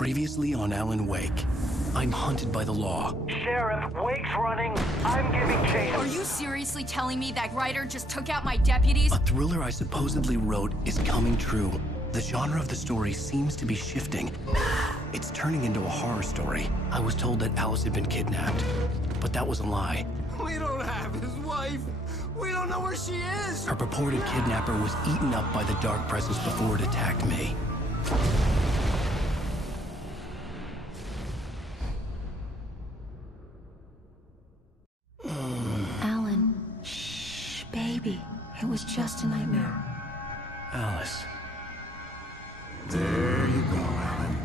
Previously on Alan Wake, I'm hunted by the law. Sheriff, Wake's running. I'm giving chase. Are you seriously telling me that writer just took out my deputies? A thriller I supposedly wrote is coming true. The genre of the story seems to be shifting. It's turning into a horror story. I was told that Alice had been kidnapped, but that was a lie. We don't have his wife. We don't know where she is. Her purported kidnapper was eaten up by the dark presence before it attacked me. Alan, shh, baby. It was just a nightmare. Alice. There you go, Alan.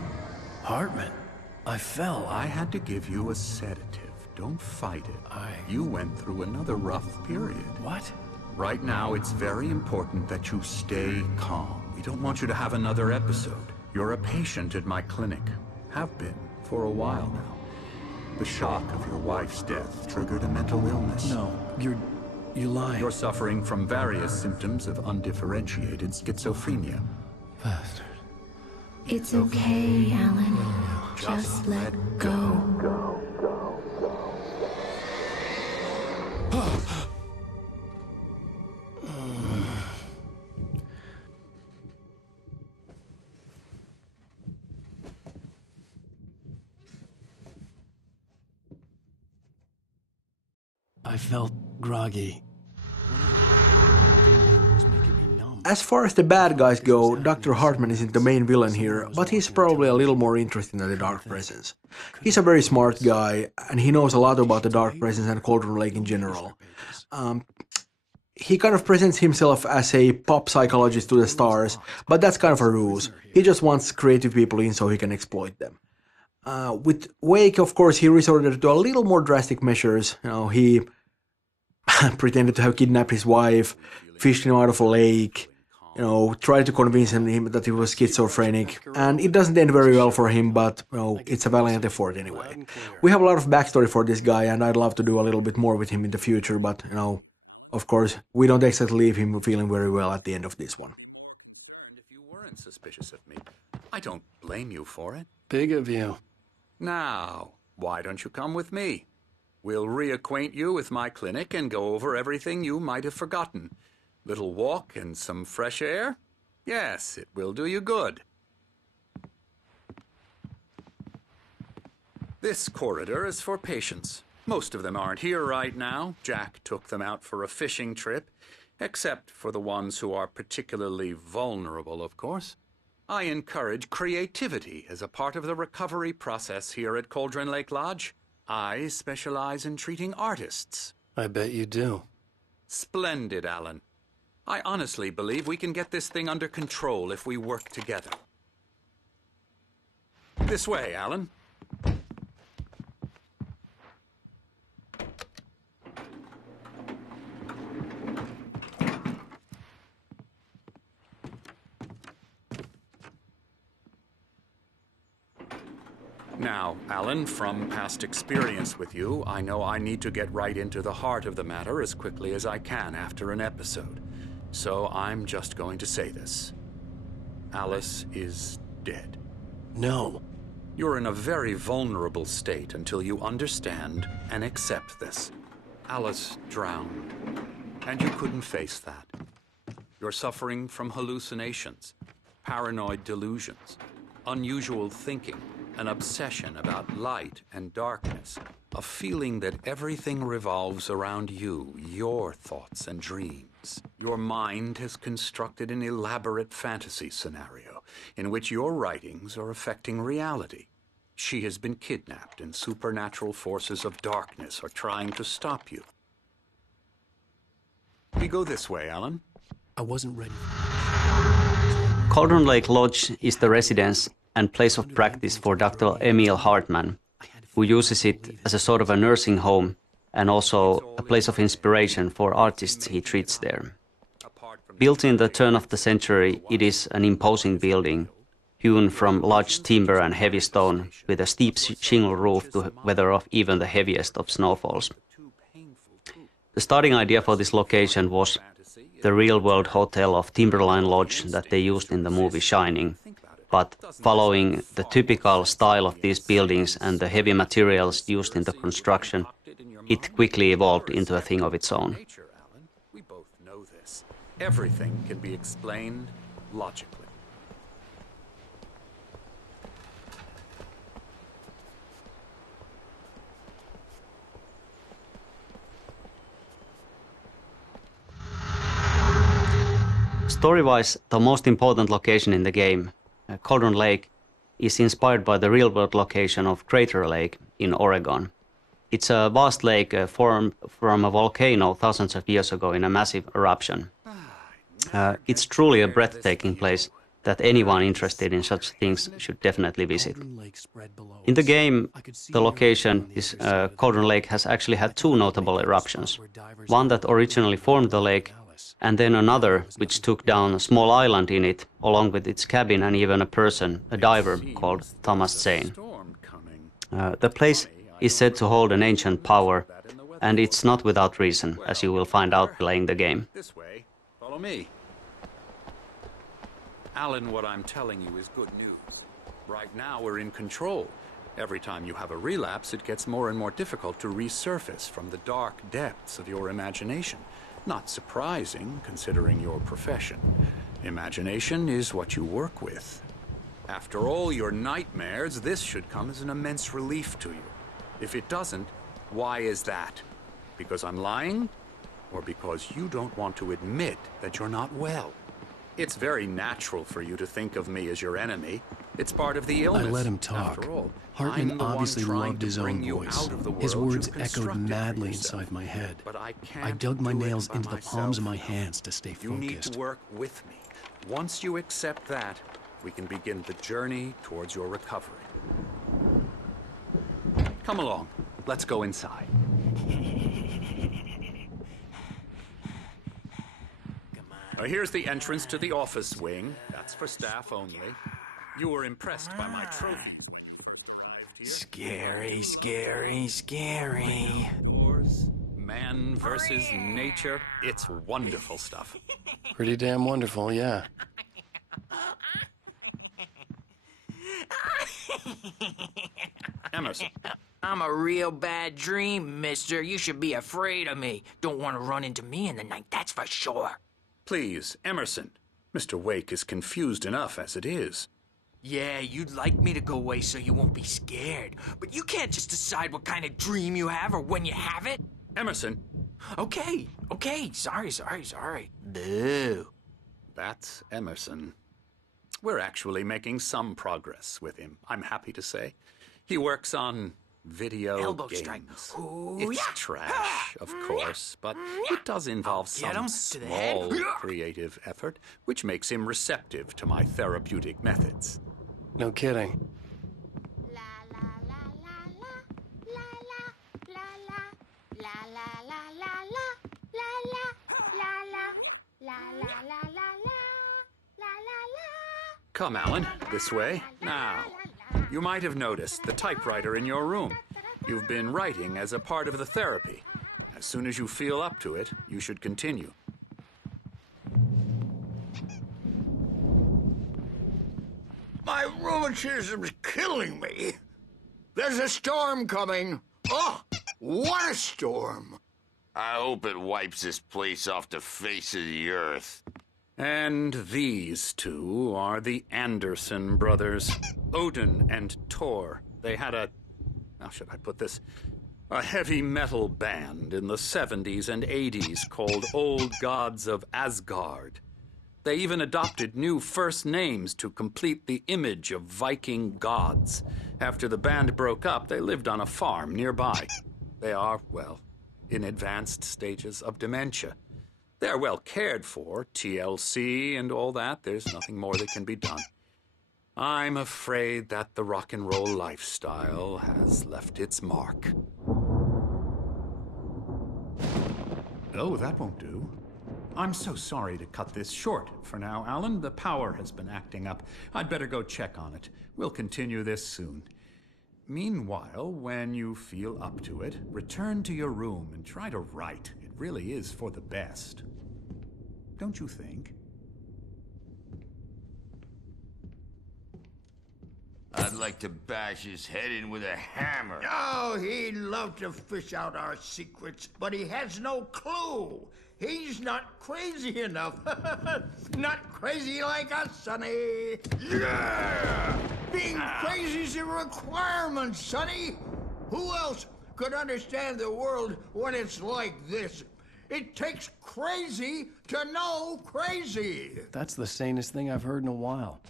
Hartman. I fell. I had to give you a sedative. Don't fight it. You went through another rough period. What? Right now, it's very important that you stay calm. We don't want you to have another episode. You're a patient at my clinic. Have been for a while now. The shock of your wife's death triggered a mental illness. No, you lie. You're suffering from various symptoms of undifferentiated schizophrenia. Bastard. It's okay, Alan. Just let go. I felt groggy. As far as the bad guys go, Dr. Hartman isn't the main villain here, but he's probably a little more interesting than the Dark Presence. He's a very smart guy, and he knows a lot about the Dark Presence and Cauldron Lake in general. He kind of presents himself as a pop psychologist to the stars, but that's kind of a ruse. He just wants creative people in so he can exploit them. With Wake, of course, he resorted to a little more drastic measures. He pretended to have kidnapped his wife, fished him out of a lake, tried to convince him that he was schizophrenic, and it doesn't end very well for him, but, it's a valiant effort anyway. We have a lot of backstory for this guy, and I'd love to do a little bit more with him in the future, but, of course, we don't exactly leave him feeling very well at the end of this one. And if you weren't suspicious of me, I don't blame you for it. Big of you. Now, why don't you come with me? We'll reacquaint you with my clinic and go over everything you might have forgotten. Little walk and some fresh air? Yes, it will do you good. This corridor is for patients. Most of them aren't here right now. Jack took them out for a fishing trip, except for the ones who are particularly vulnerable, of course. I encourage creativity as a part of the recovery process here at Cauldron Lake Lodge. I specialize in treating artists. I bet you do. Splendid, Alan. I honestly believe we can get this thing under control if we work together. This way, Alan. Now, Alan, from past experience with you, I know I need to get right into the heart of the matter as quickly as I can after an episode. So I'm just going to say this. Alice is dead. No. You're in a very vulnerable state until you understand and accept this. Alice drowned, and you couldn't face that. You're suffering from hallucinations, paranoid delusions, unusual thinking, an obsession about light and darkness, a feeling that everything revolves around you, your thoughts and dreams. Your mind has constructed an elaborate fantasy scenario in which your writings are affecting reality. She has been kidnapped and supernatural forces of darkness are trying to stop you. We go this way, Alan. I wasn't ready. Cauldron Lake Lodge is the residence and place of practice for Dr. Emil Hartman, who uses it as a sort of a nursing home and also a place of inspiration for artists he treats there. Built in the turn of the century, it is an imposing building, hewn from large timber and heavy stone, with a steep shingle roof to weather off even the heaviest of snowfalls. The starting idea for this location was the real-world hotel of Timberline Lodge that they used in the movie Shining, but following the typical style of these buildings and the heavy materials used in the construction, it quickly evolved into a thing of its own. We both know this. Everything can be explained logically. Story-wise, the most important location in the game, Cauldron Lake, is inspired by the real-world location of Crater Lake in Oregon. It's a vast lake formed from a volcano thousands of years ago in a massive eruption. It's truly a breathtaking place that anyone interested in such things should definitely visit. In the game, the location, this Cauldron Lake, has actually had two notable eruptions. One that originally formed the lake, and then another which took down a small island in it, along with its cabin and even a person, a diver called Thomas Zane. The place is said to hold an ancient power, and it's not without reason, as you will find out playing the game. This way, follow me. Alan, what I'm telling you is good news. Right now we're in control. Every time you have a relapse, it gets more and more difficult to resurface from the dark depths of your imagination. Not surprising, considering your profession. Imagination is what you work with. After all your nightmares, this should come as an immense relief to you. If it doesn't, why is that? Because I'm lying? Or because you don't want to admit that you're not well? It's very natural for you to think of me as your enemy. It's part of the illness. I let him talk. After all, Hartman obviously loved his own you voice. out of the His world words you've echoed constructed for madly yourself. inside my head. But I I can't dug my do it nails by into the palms of my myself. hands to stay You need focused. to work with me. Once you accept that, we can begin the journey towards your recovery. Come along. Let's go inside. Here's the entrance to the office wing. That's for staff only. You were impressed by my trophies. Scary, scary, scary. Wars, man versus nature. It's wonderful stuff. Pretty damn wonderful, yeah. Emerson. I'm a real bad dream, mister. You should be afraid of me. Don't want to run into me in the night, that's for sure. Please, Emerson. Mr. Wake is confused enough as it is. Yeah, you'd like me to go away so you won't be scared. But you can't just decide what kind of dream you have or when you have it. Emerson. Okay, sorry. Boo. That's Emerson. We're actually making some progress with him, I'm happy to say. He works on video Elbow games. strike. Ooh, It's yeah. trash, of course, but it does involve Get some him to the head. small creative effort, which makes him receptive to my therapeutic methods. No kidding. Come, Alan, this way. Now, you might have noticed the typewriter in your room. You've been writing as a part of the therapy. As soon as you feel up to it, you should continue. My rheumatism's killing me. There's a storm coming. Oh, what a storm. I hope it wipes this place off the face of the earth. And these two are the Anderson brothers, Odin and Thor. They had how should I put this? A heavy metal band in the 70s and 80s called Old Gods of Asgard. They even adopted new first names to complete the image of Viking gods. After the band broke up, they lived on a farm nearby. They are, well, in advanced stages of dementia. They're well cared for, TLC and all that. There's nothing more that can be done. I'm afraid that the rock and roll lifestyle has left its mark. Oh, that won't do. I'm so sorry to cut this short for now, Alan. The power has been acting up. I'd better go check on it. We'll continue this soon. Meanwhile, when you feel up to it, return to your room and try to write. It really is for the best. Don't you think? like to bash his head in with a hammer. Oh, he'd love to fish out our secrets, but he has no clue. He's not crazy enough. Not crazy like us, Sonny. Yeah! Being crazy's a requirement, Sonny. Who else could understand the world when it's like this? It takes crazy to know crazy. That's the sanest thing I've heard in a while.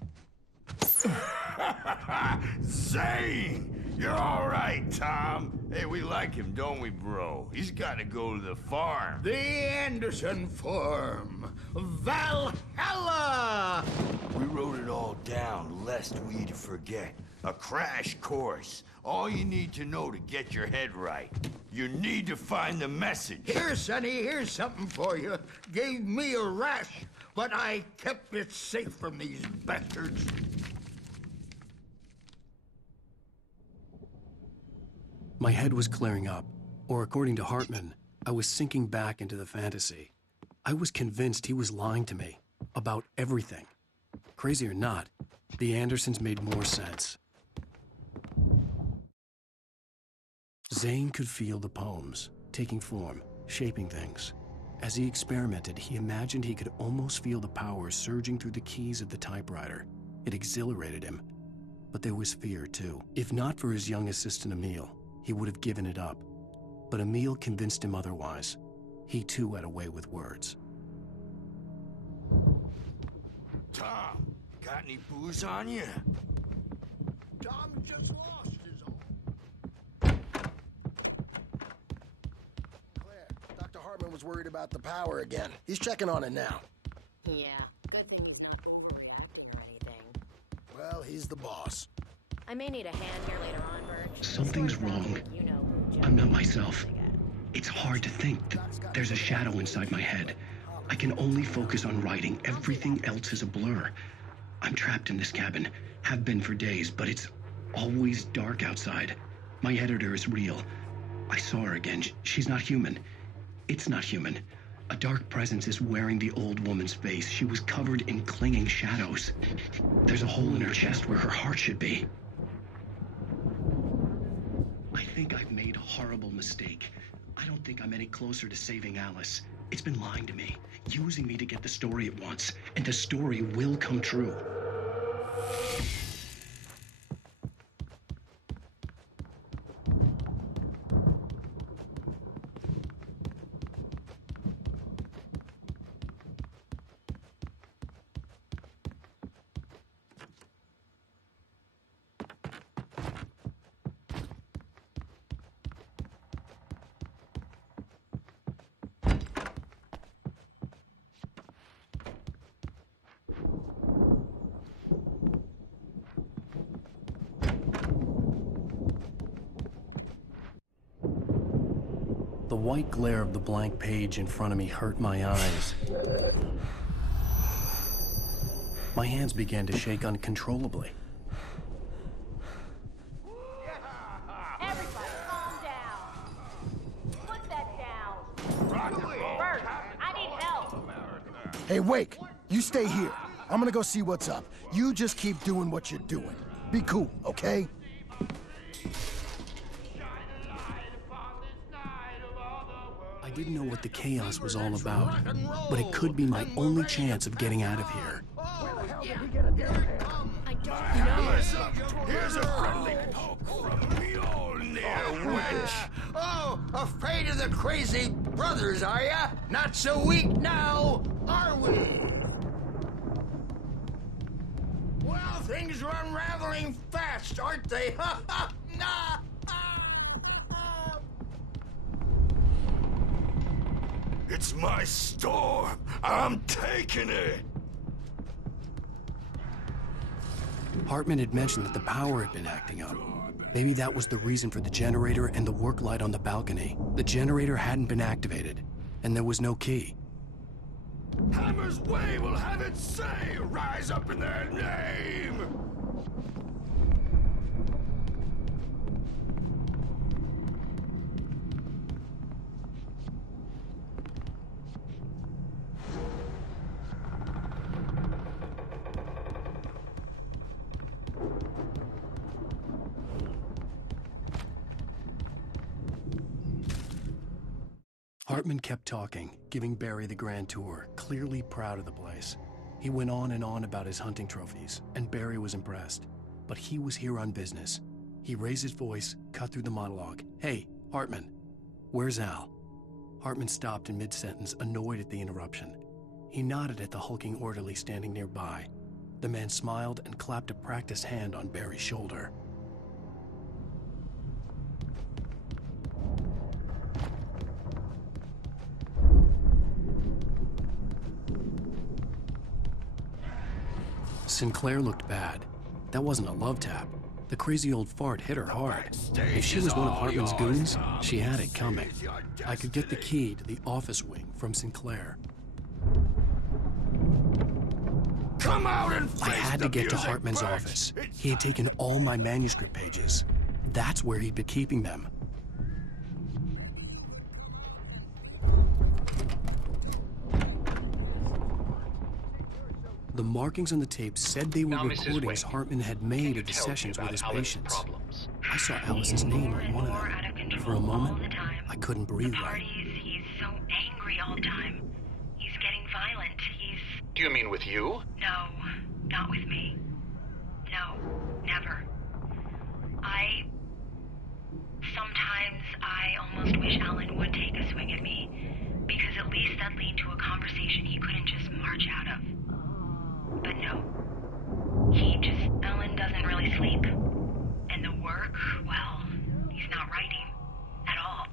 Zane! You're all right, Tom. Hey, we like him, don't we, bro? He's got to go to the farm. The Anderson Farm. Valhalla! We wrote it all down, lest we'd forget. A crash course. All you need to know to get your head right. You need to find the message. Here, Sonny, here's something for you. Gave me a rash, but I kept it safe from these bastards. My head was clearing up, or according to Hartman, I was sinking back into the fantasy. I was convinced he was lying to me about everything. Crazy or not, the Andersons made more sense. Zane could feel the poems, taking form, shaping things. As he experimented, he imagined he could almost feel the power surging through the keys of the typewriter. It exhilarated him. But there was fear, too. If not for his young assistant, Emil, he would have given it up. But Emil convinced him otherwise. He, too, had a way with words. Tom, got any booze on you? Tom just lost his own. Claire, Dr. Hartman was worried about the power again. He's checking on it now. Yeah, good thing he's not or anything. Well, he's the boss. I may need a hand here later on, Birch. Something's wrong. You know who I'm not myself. It's hard to think. There's a shadow inside my head. I can only focus on writing. Everything else is a blur. I'm trapped in this cabin. Have been for days, but it's always dark outside. My editor is real. I saw her again. She's not human. It's not human. A dark presence is wearing the old woman's face. She was covered in clinging shadows. There's a hole in her chest where her heart should be. I think I've made a horrible mistake. I don't think I'm any closer to saving Alice. It's been lying to me, using me to get the story it wants, and the story will come true. The white glare of the blank page in front of me hurt my eyes. My hands began to shake uncontrollably. Everybody, calm down. Put that down. Birch, I need help. Hey, Wake, you stay here. I'm gonna go see what's up. You just keep doing what you're doing. Be cool, okay? I didn't know what the chaos was all about, but it could be my only chance of getting out of here. Here's a friendly poke from Mjolnir, wench. Oh, afraid of the crazy brothers, are ya? Not so weak now, are we? Well, things are unraveling fast, aren't they? Ha ha! Nah! It's my storm. I'm taking it. Hartman had mentioned that the power had been acting up. Maybe that was the reason for the generator and the work light on the balcony. The generator hadn't been activated, and there was no key. Hammer's Way will have its say. Rise up in their name. Hartman kept talking, giving Barry the grand tour, clearly proud of the place. He went on and on about his hunting trophies, and Barry was impressed. But he was here on business. He raised his voice, cut through the monologue. "Hey, Hartman, where's Al?" Hartman stopped in mid-sentence, annoyed at the interruption. He nodded at the hulking orderly standing nearby. The man smiled and clapped a practiced hand on Barry's shoulder. Sinclair looked bad. That wasn't a love tap. The crazy old fart hit her hard. If she was one of Hartman's goons, she had it coming. I could get the key to the office wing from Sinclair. Come out and I had to get to Hartman's office. He had taken all my manuscript pages. That's where he'd been keeping them. The markings on the tape said they were recordings Hartman had made of the sessions with his patients. I saw Alice's name on one of them. For a moment, I couldn't breathe right. He's so angry all the time. He's getting violent. Do you mean with you? No, not with me. No, never. Sometimes I almost wish Alan would take a swing at me, because at least that lead to a conversation he couldn't just march out of. But no. Alan doesn't really sleep. And the work, well, he's not writing at all.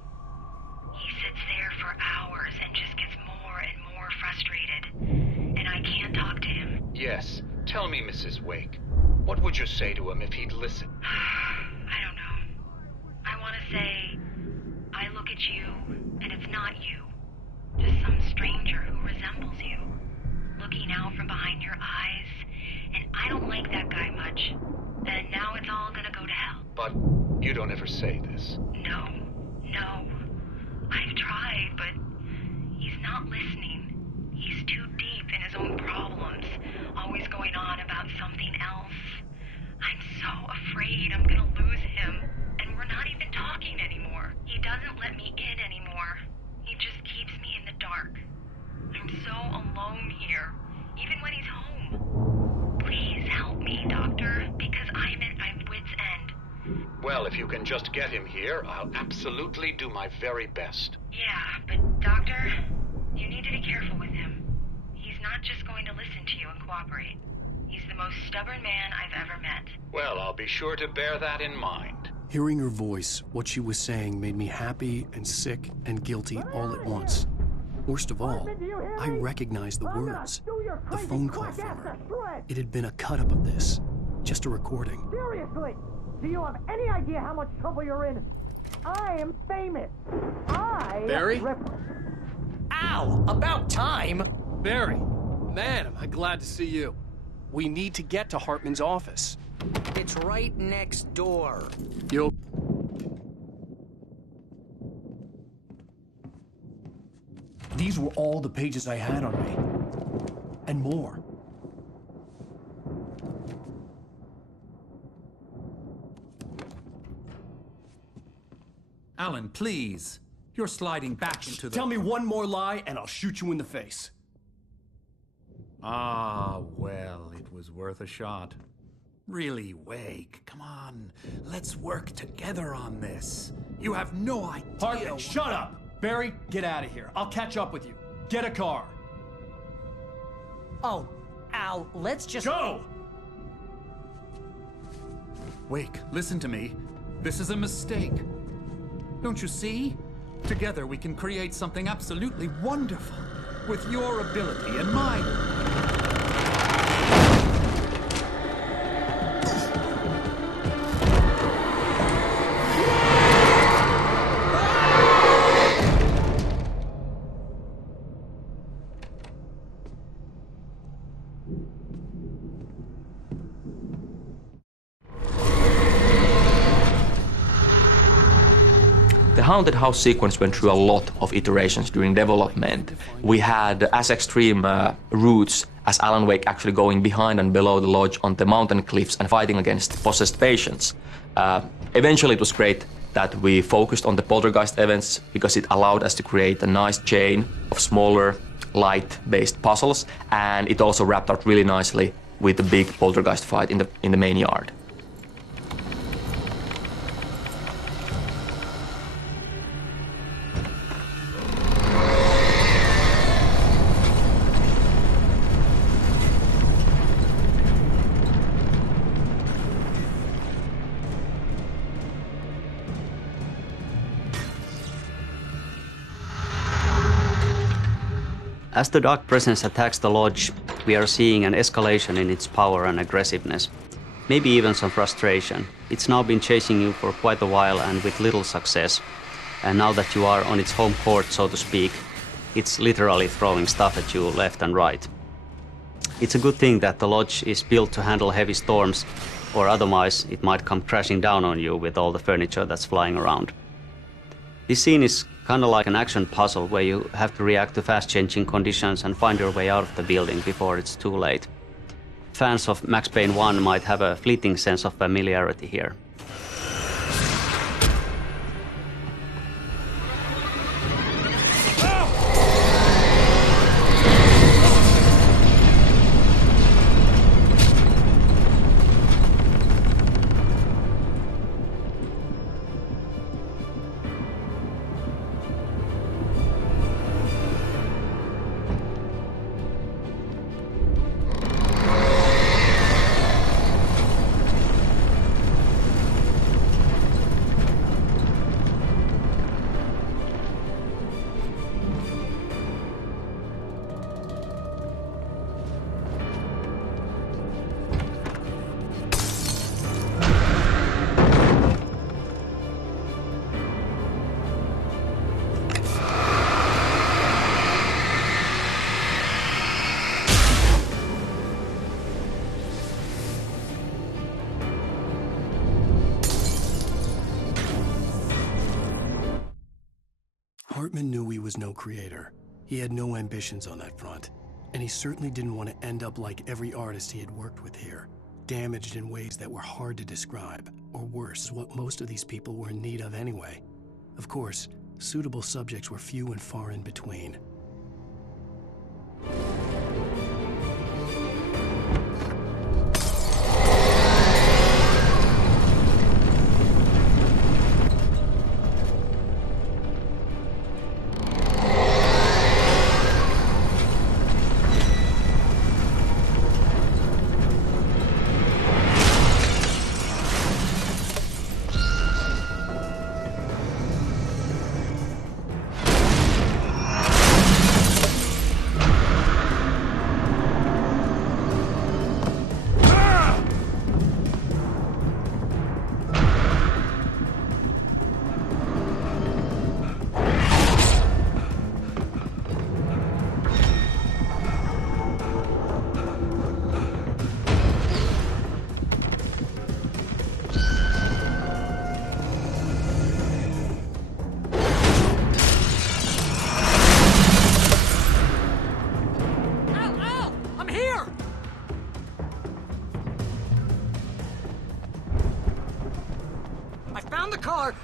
He sits there for hours and just gets more and more frustrated. And I can't talk to him. Yes. Tell me, Mrs. Wake. What would you say to him if he'd listen? I don't know. I want to say, I look at you, and it's not you. Just some stranger who resembles you. Looking out from behind your eyes, and I don't like that guy much. And now it's all gonna go to hell. But you don't ever say this. No. I've tried, but he's not listening. He's too deep in his own problems, always going on about something else. I'm so afraid I'm gonna lose him, and we're not even talking anymore. He doesn't let me in anymore. He just keeps me in the dark. I'm so alone here, even when he's home. Please help me, Doctor, because I'm at my wit's end. Well, if you can just get him here, I'll absolutely do my very best. Yeah, but Doctor, you need to be careful with him. He's not just going to listen to you and cooperate. He's the most stubborn man I've ever met. Well, I'll be sure to bear that in mind. Hearing her voice, what she was saying made me happy and sick and guilty all at once. Worst of all, I recognized the words. The phone call from her. It had been a cut-up of this. Just a recording. Seriously! Do you have any idea how much trouble you're in? I am famous. Barry? Al! About time! Barry! Man, am I glad to see you. We need to get to Hartman's office. It's right next door. You'll... These were all the pages I had on me. And more. Alan, please. You're sliding back into the... Tell me one more lie and I'll shoot you in the face. Ah, well, it was worth a shot. Really, Wake, come on. Let's work together on this. You have no idea... Hartman, shut up! Barry, get out of here. I'll catch up with you. Get a car. Oh, Al, let's just... Go! Wake, listen to me. This is a mistake. Don't you see? Together we can create something absolutely wonderful. With your ability and mine. The Haunted House sequence went through a lot of iterations during development. We had as extreme routes as Alan Wake actually going behind and below the lodge on the mountain cliffs and fighting against possessed patients. Eventually it was great that we focused on the poltergeist events because it allowed us to create a nice chain of smaller, light-based puzzles, and it also wrapped up really nicely with the big poltergeist fight in the main yard. As the Dark Presence attacks the lodge, we are seeing an escalation in its power and aggressiveness. Maybe even some frustration. It's now been chasing you for quite a while and with little success. And now that you are on its home court, so to speak, it's literally throwing stuff at you left and right. It's a good thing that the lodge is built to handle heavy storms, or otherwise it might come crashing down on you with all the furniture that's flying around. This scene is kind of like an action puzzle where you have to react to fast-changing conditions and find your way out of the building before it's too late. Fans of Max Payne 1 might have a fleeting sense of familiarity here. Hartman knew he was no creator. He had no ambitions on that front. And he certainly didn't want to end up like every artist he had worked with here, damaged in ways that were hard to describe, or worse, what most of these people were in need of anyway. Of course, suitable subjects were few and far in between.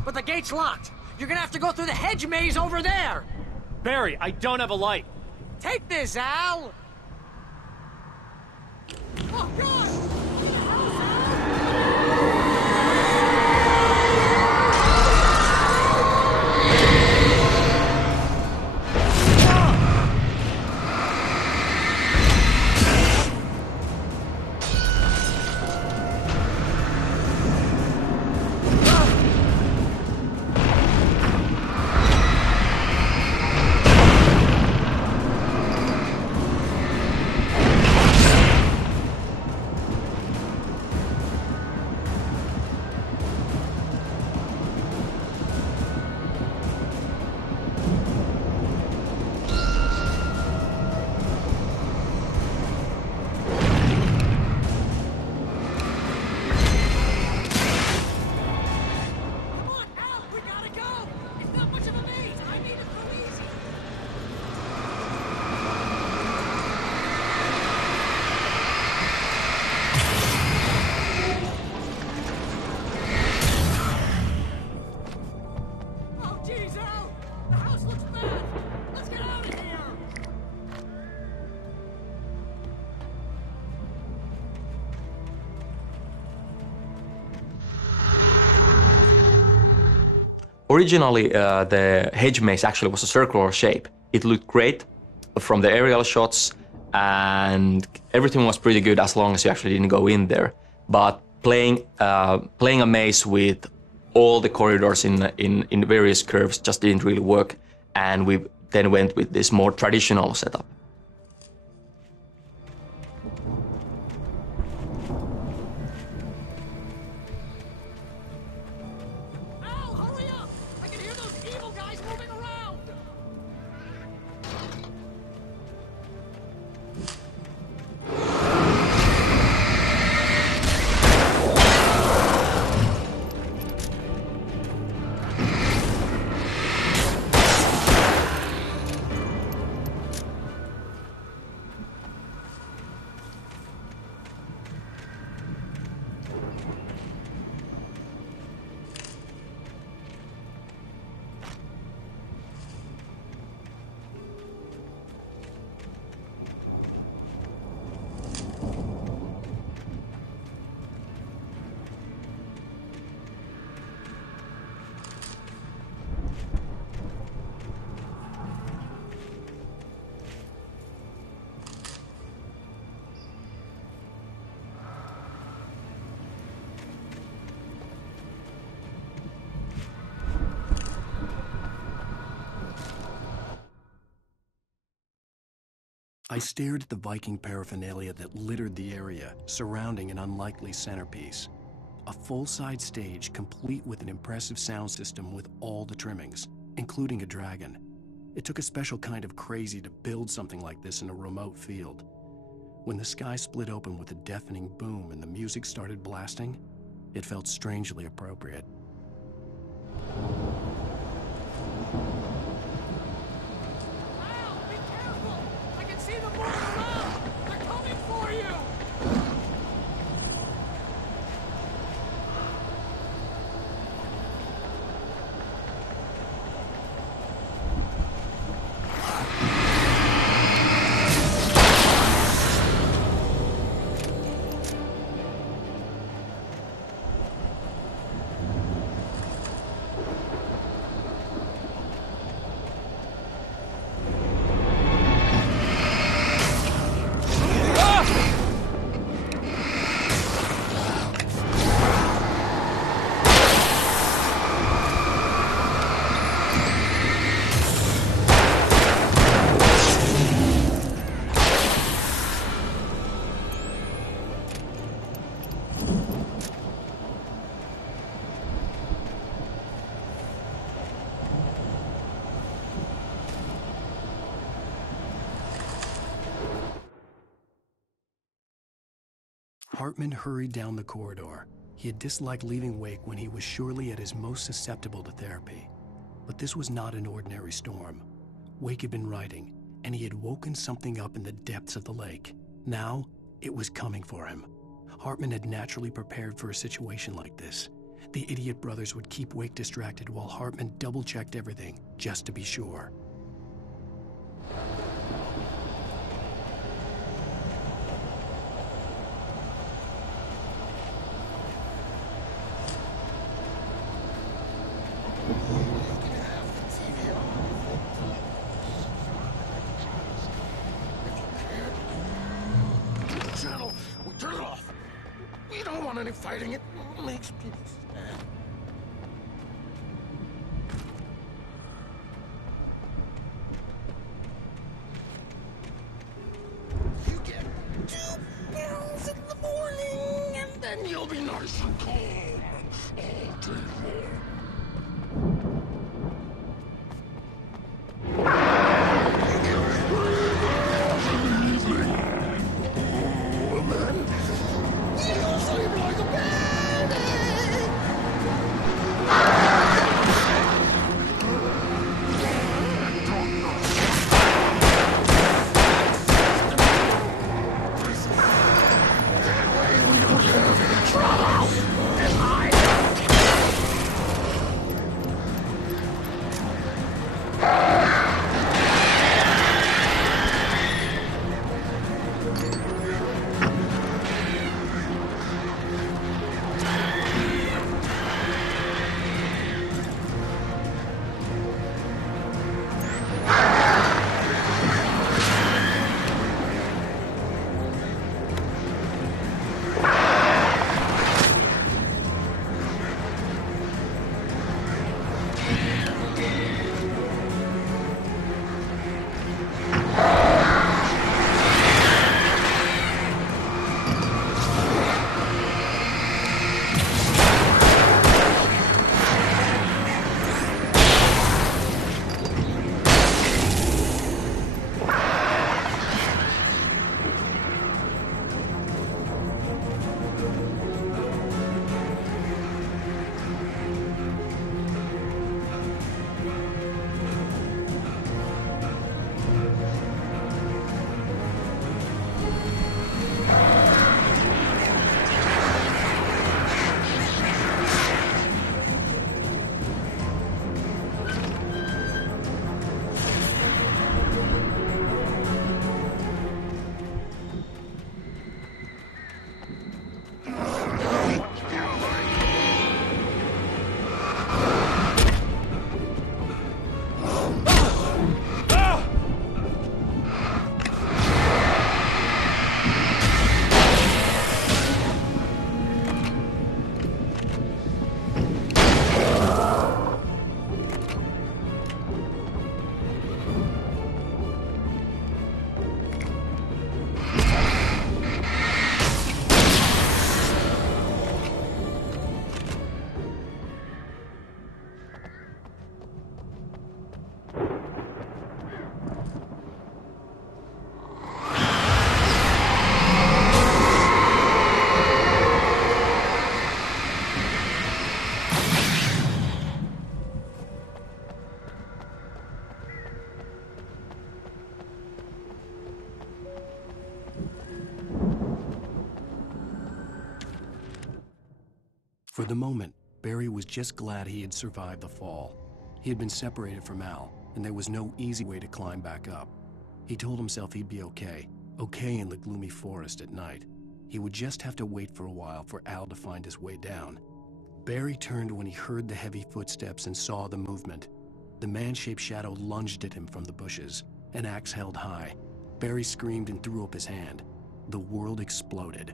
But the gate's locked. You're gonna have to go through the hedge maze over there. Barry, I don't have a light. Take this, Al. Oh, God! Originally, the hedge maze actually was a circular shape. It looked great from the aerial shots, and everything was pretty good as long as you actually didn't go in there. But playing a maze with all the corridors in various curves just didn't really work, and we then went with this more traditional setup. I stared at the Viking paraphernalia that littered the area, surrounding an unlikely centerpiece. A full-size stage complete with an impressive sound system with all the trimmings, including a dragon. It took a special kind of crazy to build something like this in a remote field. When the sky split open with a deafening boom and the music started blasting, it felt strangely appropriate. Hartman hurried down the corridor. He had disliked leaving Wake when he was surely at his most susceptible to therapy. But this was not an ordinary storm. Wake had been writing, and he had woken something up in the depths of the lake. Now, it was coming for him. Hartman had naturally prepared for a situation like this. The idiot brothers would keep Wake distracted while Hartman double-checked everything, just to be sure. Fighting it makes people sad. You get 2 pills in the morning, and then you'll be nice and calm all day long. And then you'll sleep like a baby. For the moment, Barry was just glad he had survived the fall. He had been separated from Al, and there was no easy way to climb back up. He told himself he'd be okay in the gloomy forest at night. He would just have to wait for a while for Al to find his way down. Barry turned when he heard the heavy footsteps and saw the movement. The man-shaped shadow lunged at him from the bushes, an axe held high. Barry screamed and threw up his hand. The world exploded.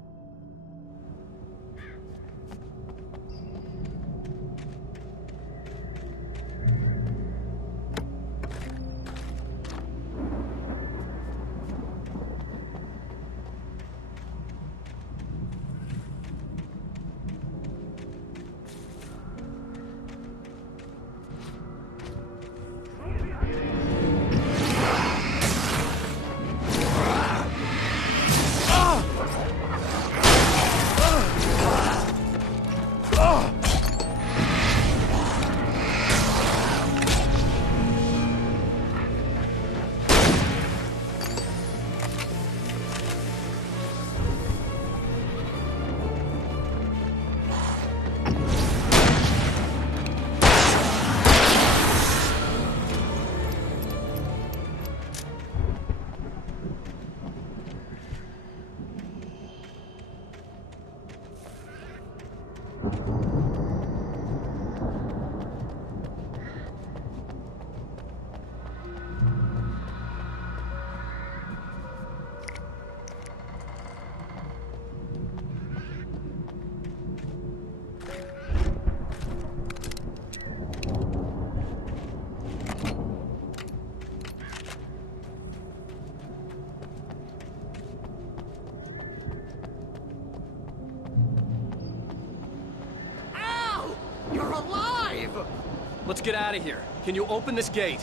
Let's get out of here. Can you open this gate?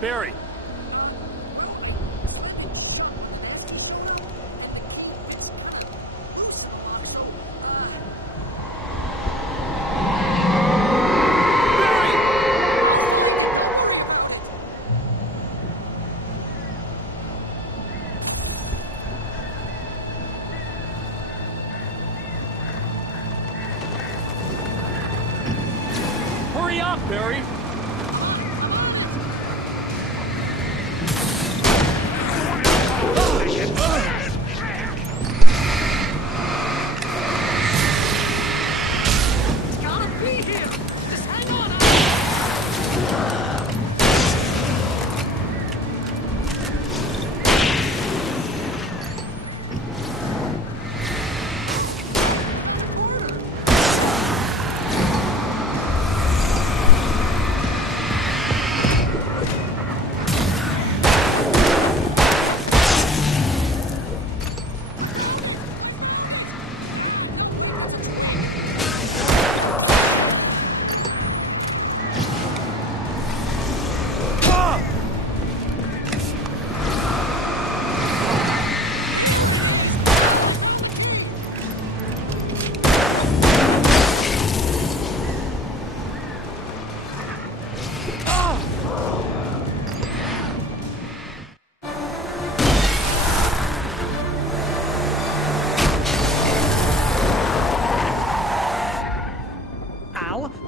Barry! Barry!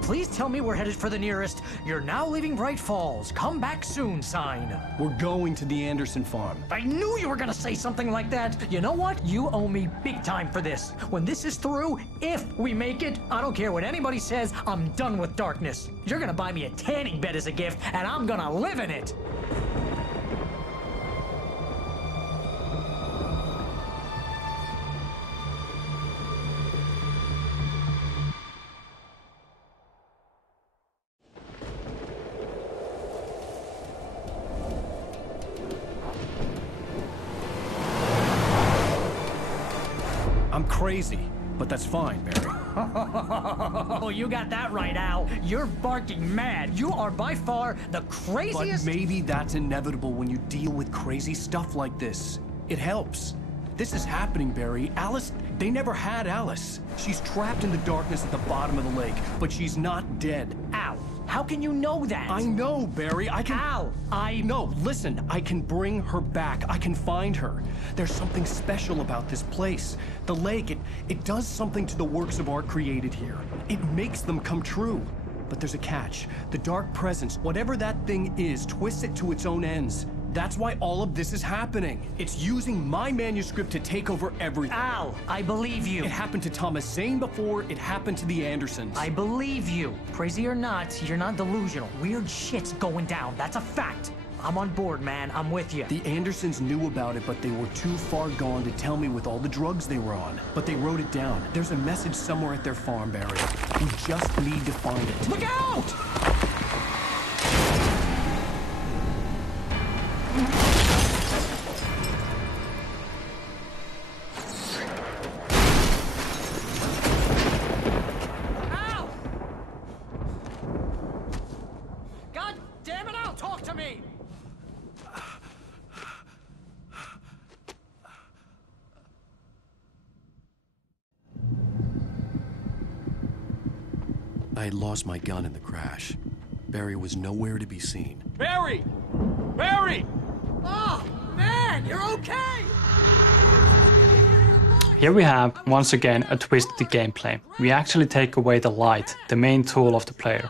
Please tell me we're headed for the nearest "You're now leaving Bright Falls. Come back soon" sign. We're going to the Anderson farm. I knew you were gonna say something like that. You know what? You owe me big time for this. When this is through, if we make it, I don't care what anybody says, I'm done with darkness. You're gonna buy me a tanning bed as a gift, and I'm gonna live in it. I'm crazy, but that's fine, Barry. Oh, you got that right, Al. You're barking mad. You are by far the craziest... But maybe that's inevitable when you deal with crazy stuff like this. It helps. This is happening, Barry. Alice, they never had Alice. She's trapped in the darkness at the bottom of the lake, but she's not dead. Al, how can you know that? I know, Barry. I can... Al, No, listen. I can bring her back. I can find her. There's something special about this place. The lake, it does something to the works of art created here. It makes them come true. But there's a catch. The dark presence, whatever that thing is, twists it to its own ends. That's why all of this is happening. It's using my manuscript to take over everything. Al, I believe you. It happened to Thomas Zane before, it happened to the Andersons. I believe you. Crazy or not, you're not delusional. Weird shit's going down. That's a fact. I'm on board, man. I'm with you. The Andersons knew about it, but they were too far gone to tell me with all the drugs they were on. But they wrote it down. There's a message somewhere at their farm, Barry. We just need to find it. Look out! Al! God damn it, Al! Talk to me! I had lost my gun in the crash. Barry was nowhere to be seen. Barry! Barry! Oh, man, you're okay! Here we have, once again, a twist to the gameplay. We actually take away the light, the main tool of the player.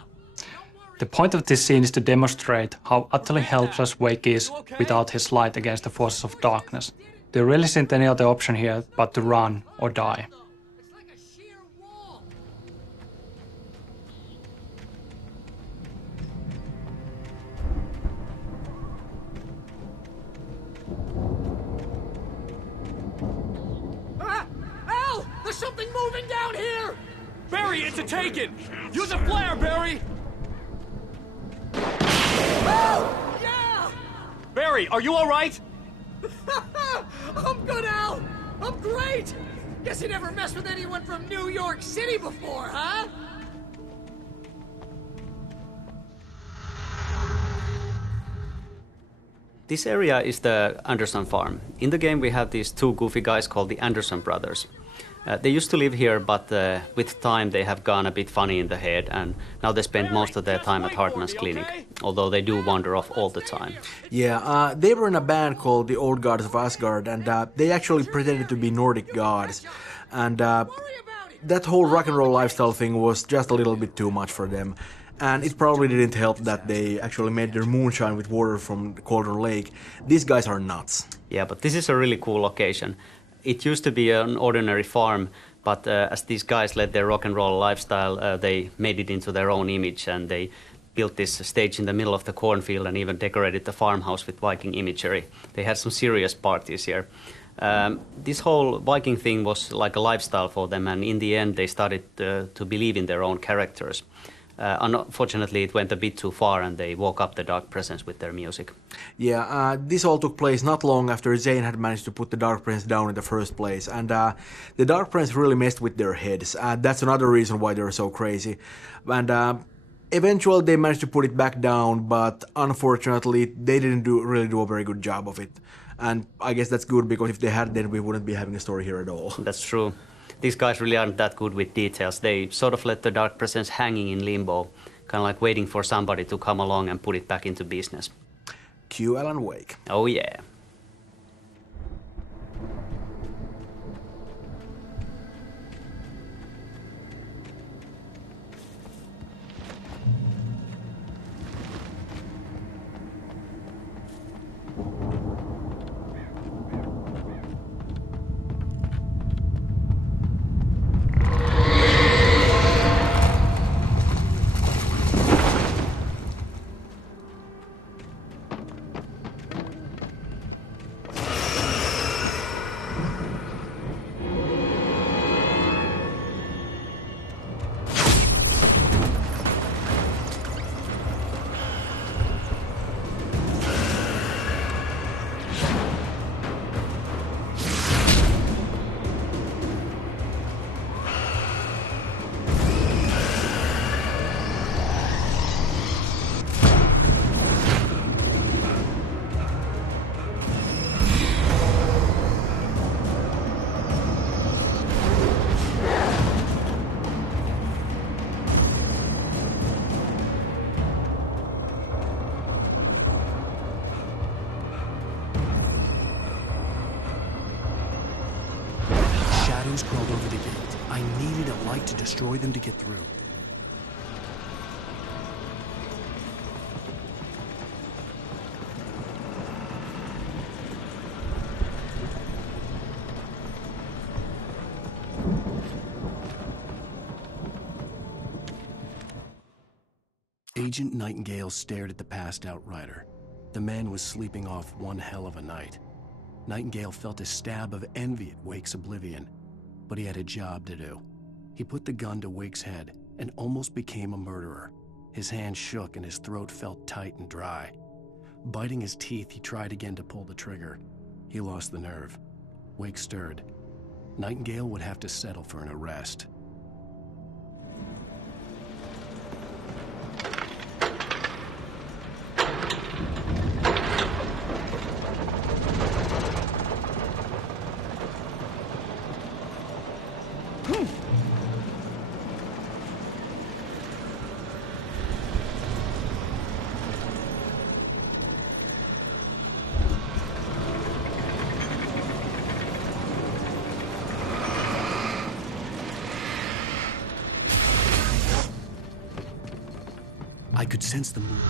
The point of this scene is to demonstrate how utterly helpless Wake is without his light against the forces of darkness. There really isn't any other option here but to run or die. Al! There's something moving down here! Barry, it's a taken! Use a flare, Barry! Oh! Yeah! Barry, are you all right? I'm good, Al! I'm great! Guess you never messed with anyone from New York City before, huh? This area is the Anderson farm. In the game we have these two goofy guys called the Anderson brothers. They used to live here, but with time they have gone a bit funny in the head, and now they spend most of their time at Hartman's clinic, although they do wander off all the time. Yeah, they were in a band called the Old Gods of Asgard, and they actually pretended to be Nordic gods. And that whole rock and roll lifestyle thing was just a little bit too much for them. And it probably didn't help that they actually made their moonshine with water from the Cauldron Lake. These guys are nuts. Yeah, but this is a really cool location. It used to be an ordinary farm, but as these guys led their rock and roll lifestyle, they made it into their own image, and they built this stage in the middle of the cornfield and even decorated the farmhouse with Viking imagery. They had some serious parties here. This whole Viking thing was like a lifestyle for them, and in the end they started to believe in their own characters. Unfortunately, it went a bit too far, and they woke up the Dark Presence with their music. Yeah, this all took place not long after Zane had managed to put the Dark Presence down in the first place, and the Dark Presence really messed with their heads. That's another reason why they're so crazy. And eventually they managed to put it back down, but unfortunately they didn't really do a very good job of it. And I guess that's good, because if they had, then we wouldn't be having a story here at all. That's true. These guys really aren't that good with details. They sort of let the Dark Presence hanging in limbo, kind of like waiting for somebody to come along and put it back into business. Cue Alan Wake. Oh yeah. need to destroy them to get through. Agent Nightingale stared at the passed-out rider. The man was sleeping off one hell of a night. Nightingale felt a stab of envy at Wake's oblivion, but he had a job to do. He put the gun to Wake's head and almost became a murderer. His hand shook and his throat felt tight and dry. Biting his teeth, he tried again to pull the trigger. He lost the nerve. Wake stirred. Nightingale would have to settle for an arrest. I could sense the movement.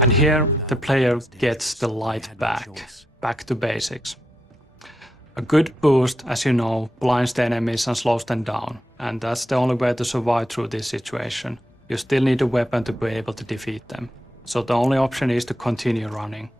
And here the player gets the light back to basics. A good boost, as you know, blinds the enemies and slows them down, and that's the only way to survive through this situation. You still need a weapon to be able to defeat them, so the only option is to continue running.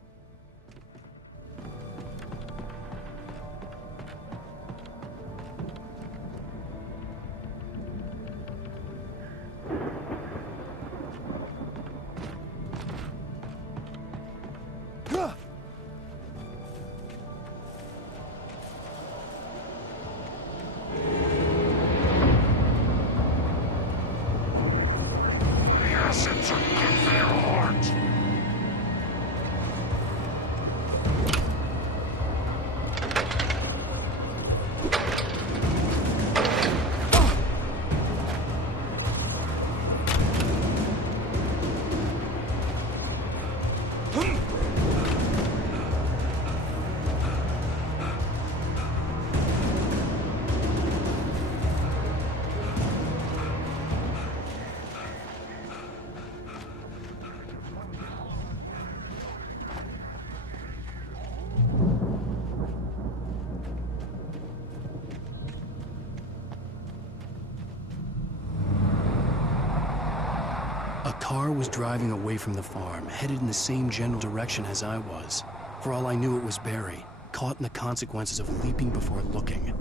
A car was driving away from the farm, headed in the same general direction as I was. For all I knew, it was Barry, caught in the consequences of leaping before looking.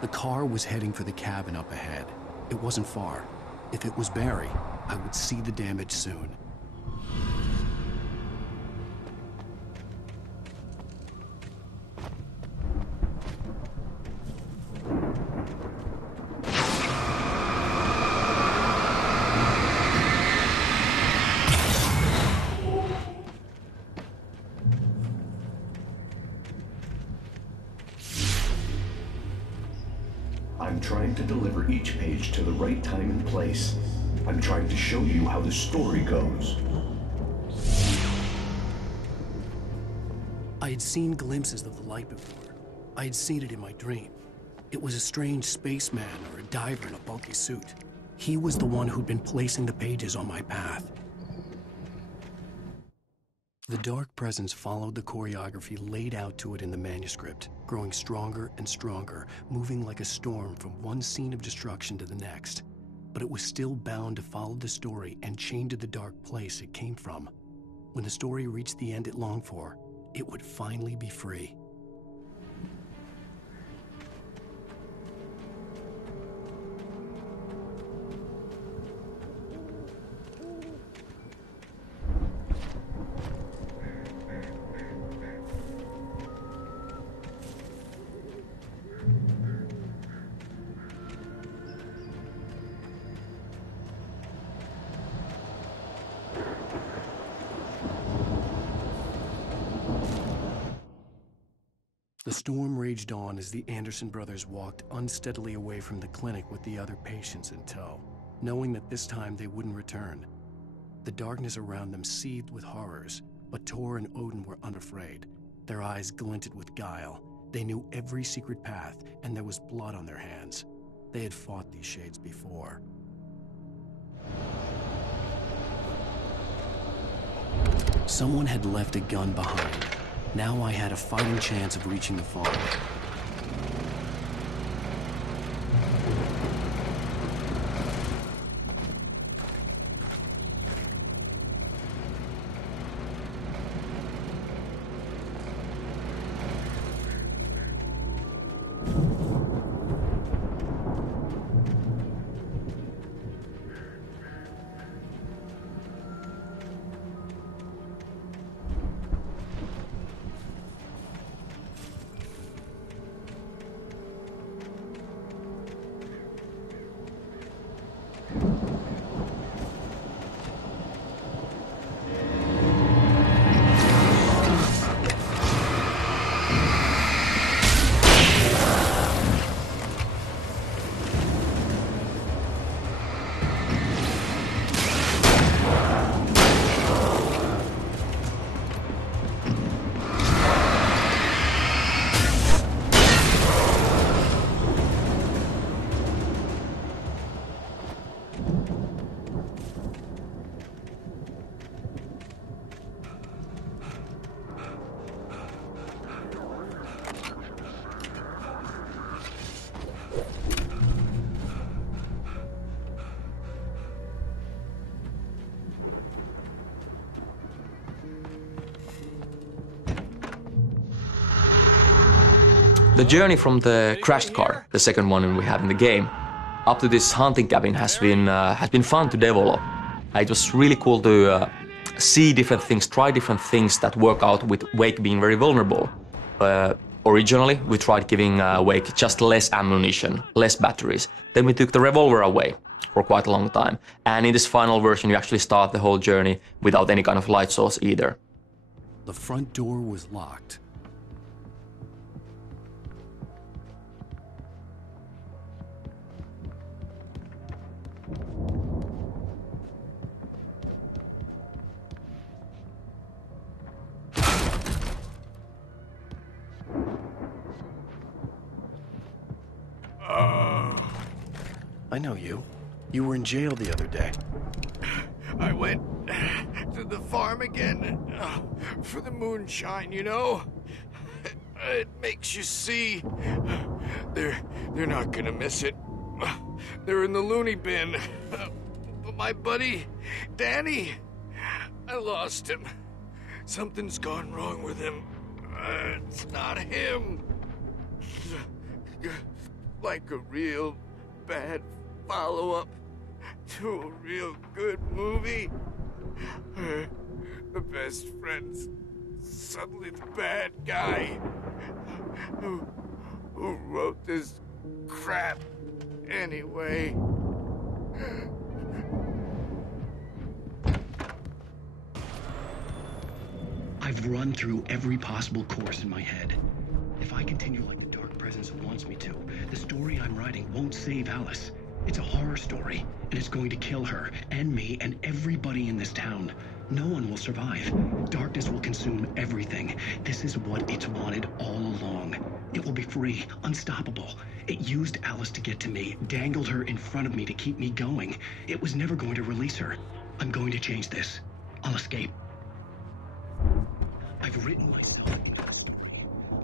The car was heading for the cabin up ahead. It wasn't far. If it was Barry, I would see the damage soon. I'm trying to deliver each page to the right time and place. I'm trying to show you how the story goes. I had seen glimpses of the light before. I had seen it in my dream. It was a strange spaceman or a diver in a bulky suit. He was the one who'd been placing the pages on my path. The dark presence followed the choreography laid out to it in the manuscript, growing stronger and stronger, moving like a storm from one scene of destruction to the next. But it was still bound to follow the story and chained to the dark place it came from. When the story reached the end it longed for, it would finally be free. storm raged on as the Anderson brothers walked unsteadily away from the clinic with the other patients in tow, knowing that this time they wouldn't return. The darkness around them seethed with horrors, but Tor and Odin were unafraid. Their eyes glinted with guile. They knew every secret path, and there was blood on their hands. They had fought these shades before. Someone had left a gun behind. Now I had a fighting chance of reaching the farm. The journey from the crashed car, the second one we have in the game, up to this hunting cabin has been fun to develop. It was really cool to see different things, try different things that work out with Wake being very vulnerable. Originally, we tried giving Wake just less ammunition, less batteries. Then we took the revolver away for quite a long time. And in this final version, you actually start the whole journey without any kind of light source either. The front door was locked. I know you. You were in jail the other day. I went to the farm again for the moonshine, you know? It makes you see. They're not gonna miss it. They're in the loony bin. But my buddy, Danny, I lost him. Something's gone wrong with him. It's not him. Like a real bad follow-up to a real good movie. The best friend's suddenly the bad guy who wrote this crap anyway. I've run through every possible course in my head. If I continue like the Dark Presence wants me to, the story I'm writing won't save Alice. It's a horror story, and it's going to kill her, and me, and everybody in this town. No one will survive. Darkness will consume everything. This is what it's wanted all along. It will be free, unstoppable. It used Alice to get to me, dangled her in front of me to keep me going. It was never going to release her. I'm going to change this. I'll escape. I've written myself into the story.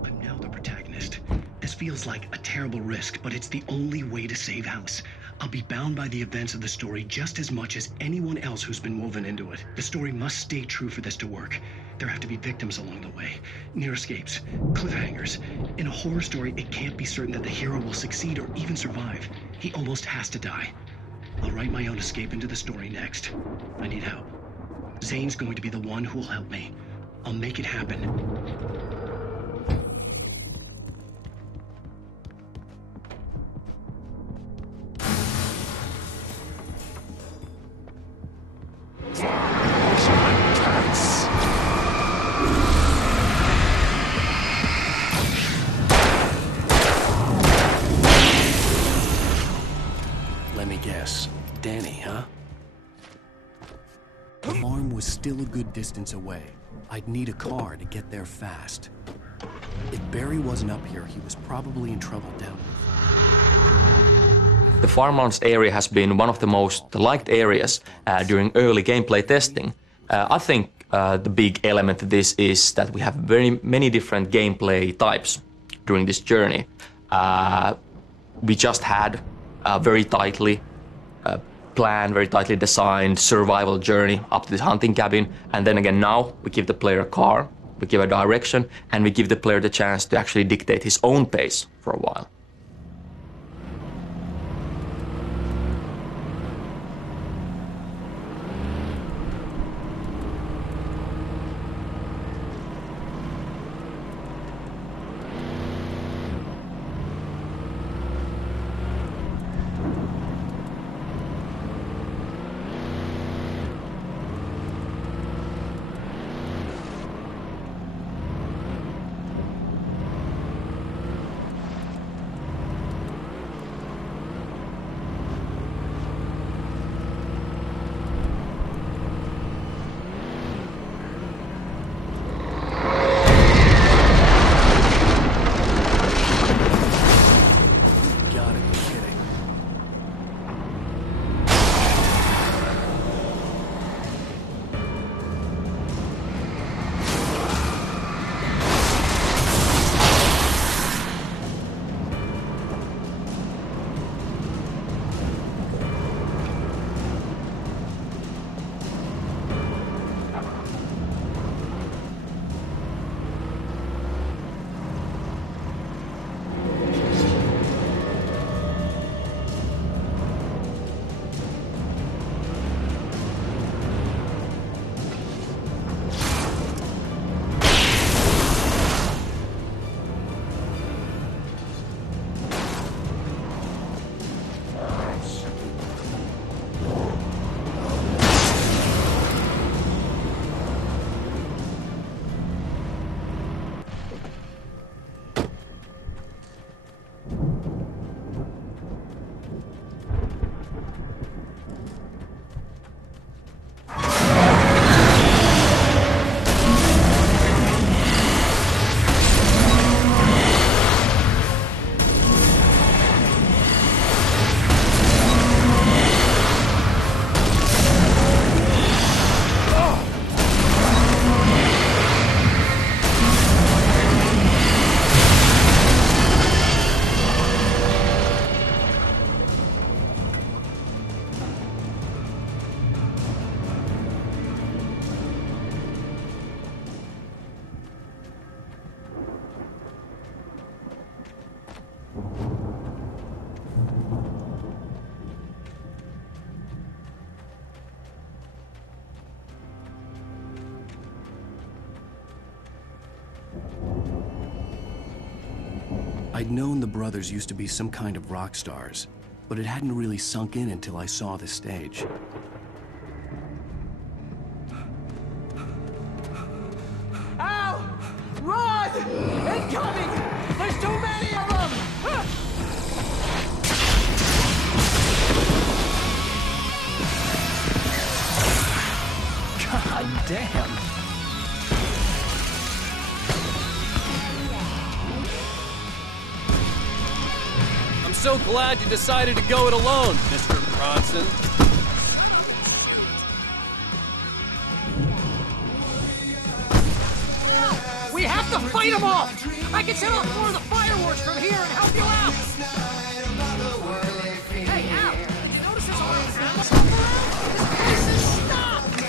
I'm now the protagonist. This feels like a terrible risk, but it's the only way to save Alice. I'll be bound by the events of the story just as much as anyone else who's been woven into it. The story must stay true for this to work. There have to be victims along the way, near escapes, cliffhangers. In a horror story, it can't be certain that the hero will succeed or even survive. He almost has to die. I'll write my own escape into the story next. I need help. Zane's going to be the one who'll help me. I'll make it happen. guess. Danny, huh? The farm was still a good distance away. I'd need a car to get there fast. If Barry wasn't up here, he was probably in trouble down The Farmlands area has been one of the most liked areas during early gameplay testing. I think the big element to this is that we have very many different gameplay types during this journey. We just had a very tightly planned, very tightly designed survival journey up to this hunting cabin, and then again now we give the player a car, we give a direction, and we give the player the chance to actually dictate his own pace for a while. I'd known the brothers used to be some kind of rock stars, but it hadn't really sunk in until I saw the stage. Ow! Run! Incoming! There's too many of them! God damn! I'm so glad you decided to go it alone, Mr. Bronson. We have to fight them off! I can set off more of the fireworks from here and help you out! Hey, Al! Notice there's all these animals around? This place is stopped!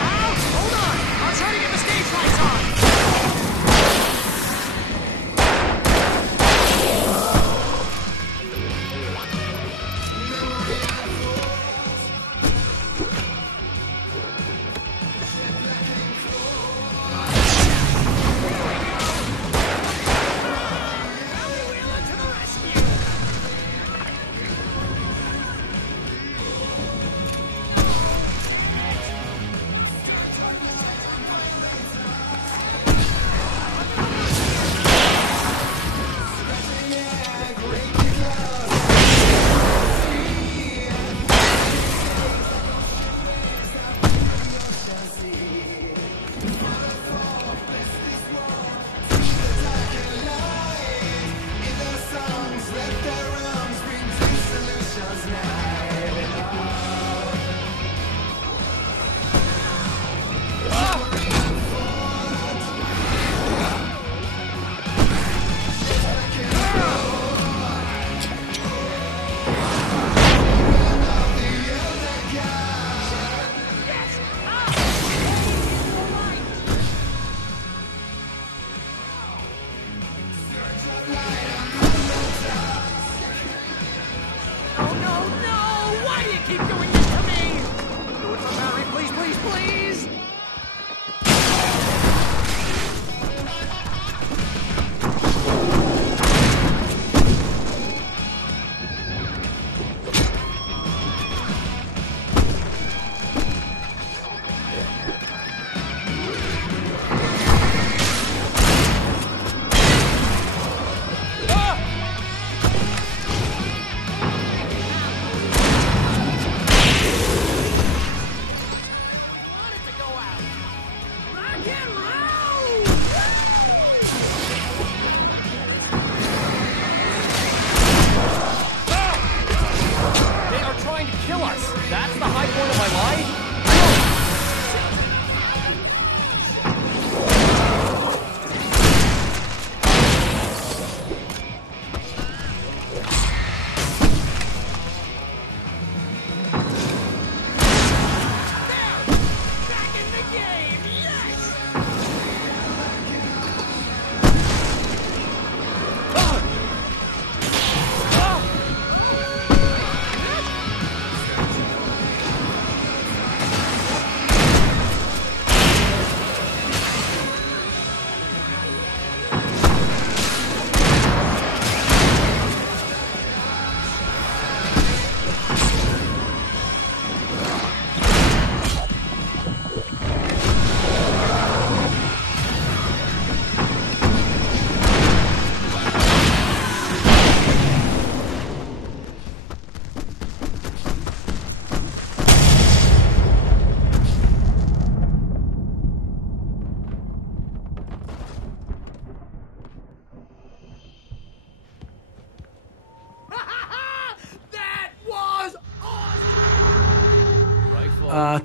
Al, hold on! I'll try to get the stage lights on! Rescue!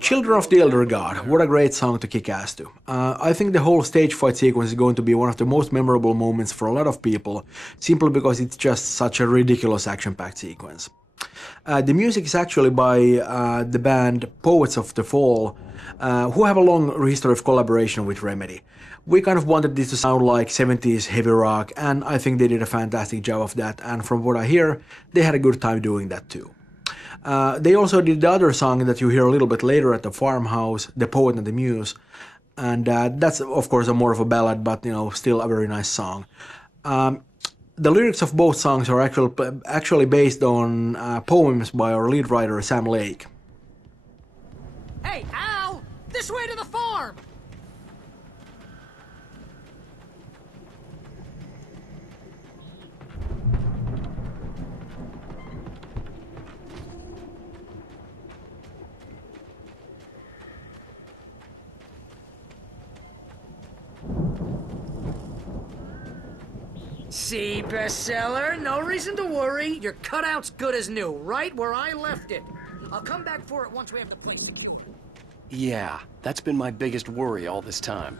Children of the Elder God, what a great song to kick ass to. I think the whole stage fight sequence is going to be one of the most memorable moments for a lot of people, simply because it's just such a ridiculous action-packed sequence. The music is actually by the band Poets of the Fall, who have a long history of collaboration with Remedy. We kind of wanted this to sound like 70s heavy rock, and I think they did a fantastic job of that, and from what I hear, they had a good time doing that too. They also did the other song that you hear a little bit later at the farmhouse, The Poet and the Muse, and that's of course a more of a ballad, but still a very nice song. The lyrics of both songs are actually based on poems by our lead writer Sam Lake. Hey, Al! This way to the farm! See, bestseller, no reason to worry. Your cutout's good as new, right where I left it. I'll come back for it once we have the place secured. Yeah, that's been my biggest worry all this time.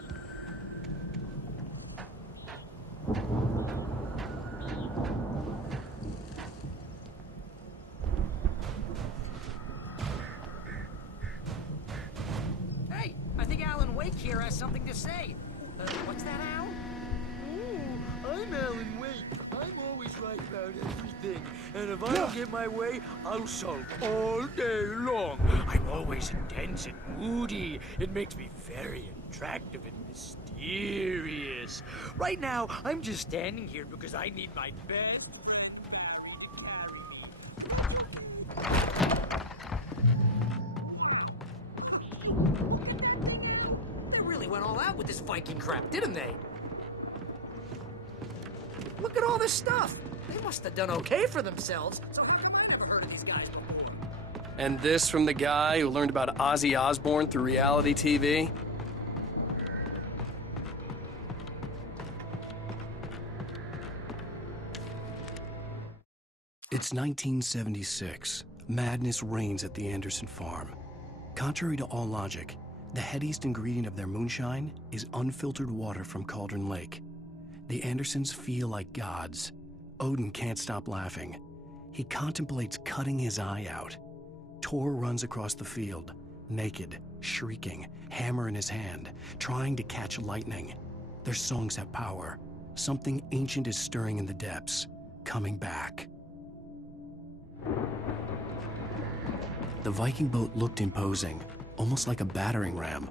Hey, I think Alan Wake here has something to say. What's that, Al? I'm Alan Wake. I'm always right about everything. And if I don't get my way, I'll sulk all day long. I'm always intense and moody. It makes me very attractive and mysterious. Right now, I'm just standing here because I need my best They really went all out with this Viking crap, didn't they? Look at all this stuff. They must have done okay for themselves. So I've never heard of these guys before. And this from the guy who learned about Ozzy Osbourne through reality TV? It's 1976. Madness reigns at the Anderson farm. Contrary to all logic, the headiest ingredient of their moonshine is unfiltered water from Cauldron Lake. The Andersons feel like gods. Odin can't stop laughing. He contemplates cutting his eye out. Tor runs across the field, naked, shrieking, hammer in his hand, trying to catch lightning. Their songs have power. Something ancient is stirring in the depths, coming back. The Viking boat looked imposing, almost like a battering ram.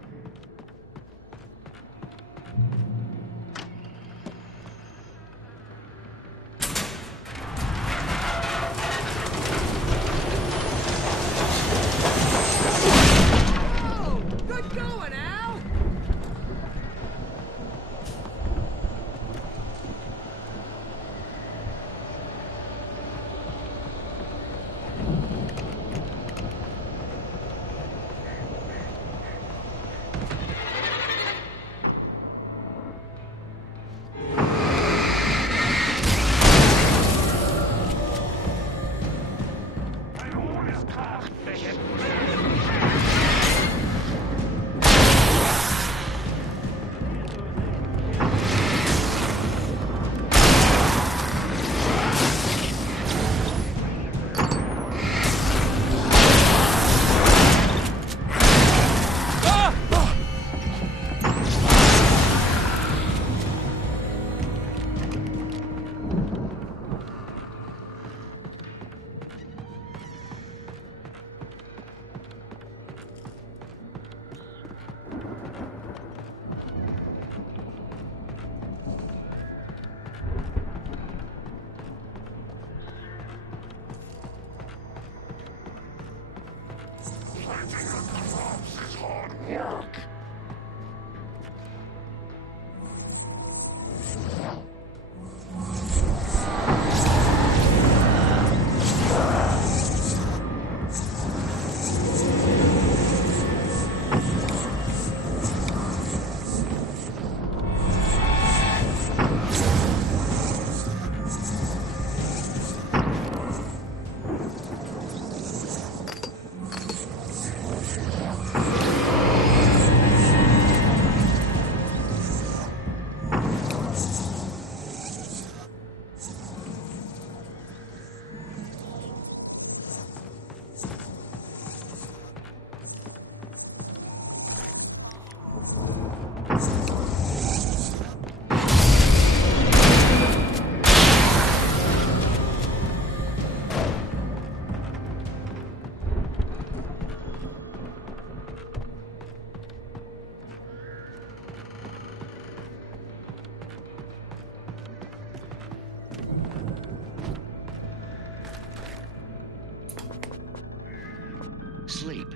Sleep.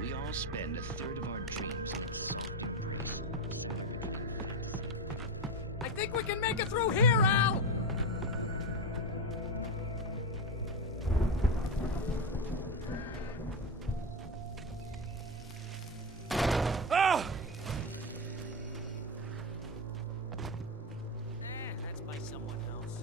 We all spend a third of our dreams. I think we can make it through here, Al! Ah! That's by someone else.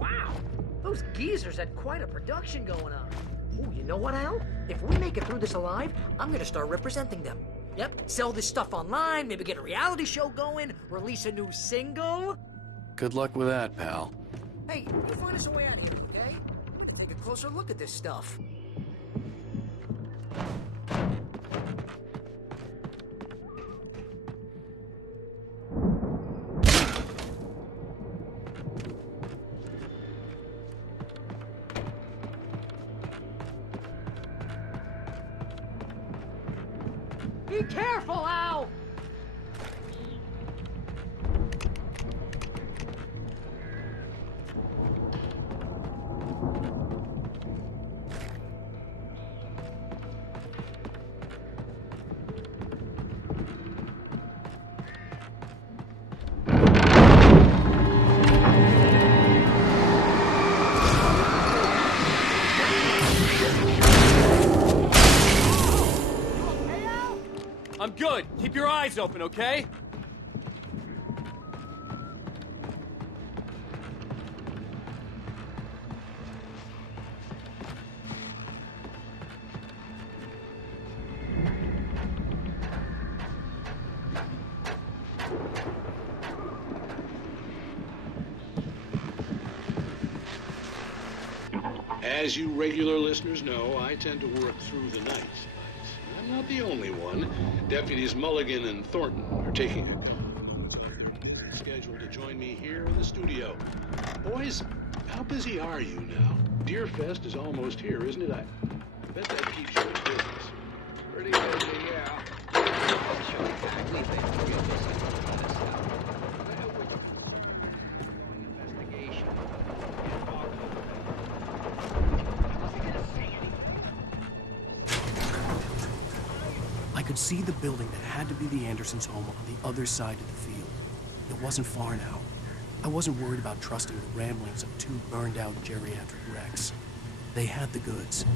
Al! Those geezers had quite a production going on. Ooh, you know what, Al? If we make it through this alive, I'm gonna start representing them. Yep, sell this stuff online, maybe get a reality show going, release a new single. Good luck with that, pal. Hey, you find us a way out of here, okay? Take a closer look at this stuff. Be careful, Al! I'm good. Keep your eyes open, okay? As you regular listeners know, I tend to work through the night. I'm not the only one. Deputies Mulligan and Thornton are taking a moments out of their busy schedule to join me here in the studio. Boys, how busy are you now? Deerfest is almost here, isn't it? I bet that keeps you in business. Pretty busy, yeah. We've been real busy with this stuff. Investigation. I could see the building that had to be the Andersons' home on the other side of the field. It wasn't far now. I wasn't worried about trusting the ramblings of two burned-out geriatric wrecks. They had the goods.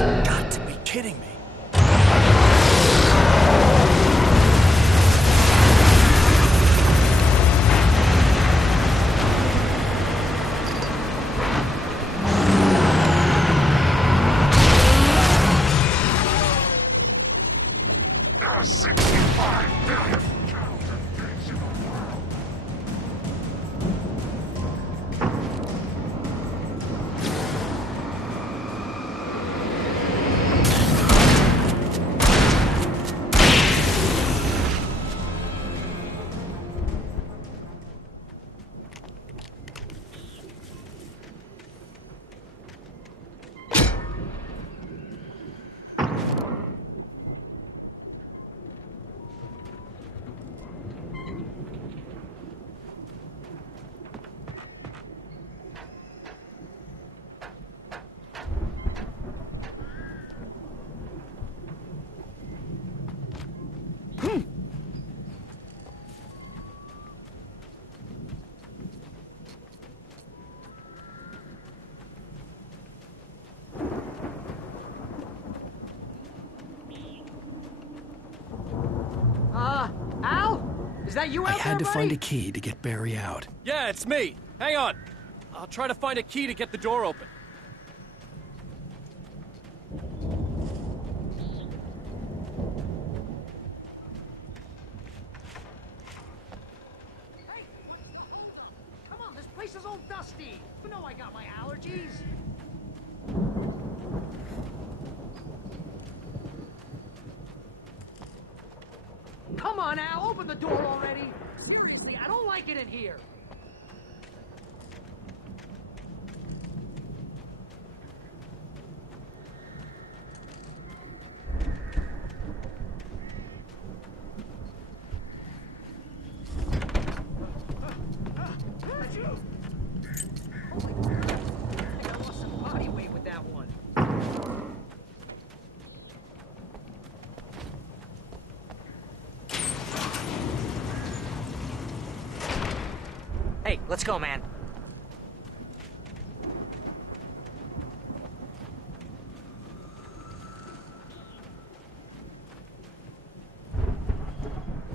You've got to be kidding me. There are 65 billion children in the world. Al? Is that you out I there, had to buddy? find a key to get Barry out. Yeah, it's me. Hang on. I'll try to find a key to get the door open. Hey, what's the holdup? Come on, this place is all dusty. You know I got my allergies. Come on, Al, open the door already. Seriously, I don't like it in here. Holy crap. I think I lost some body weight with that one. Hey, let's go, man.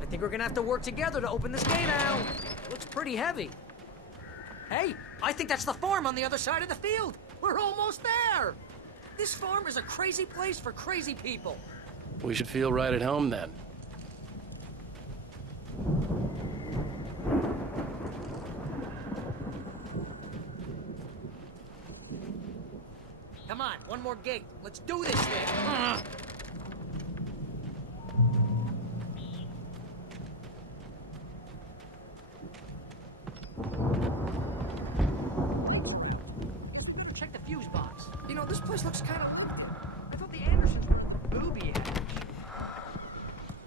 I think we're gonna have to work together to open this gate, Al. It looks pretty heavy. Hey, I think that's the farm on the other side of the field. We're almost there. This farm is a crazy place for crazy people. We should feel right at home then. Come on, one more gate. Let's do this thing. Better check the fuse box. You know, this place looks kind of... I thought the Andersons were booby-ass.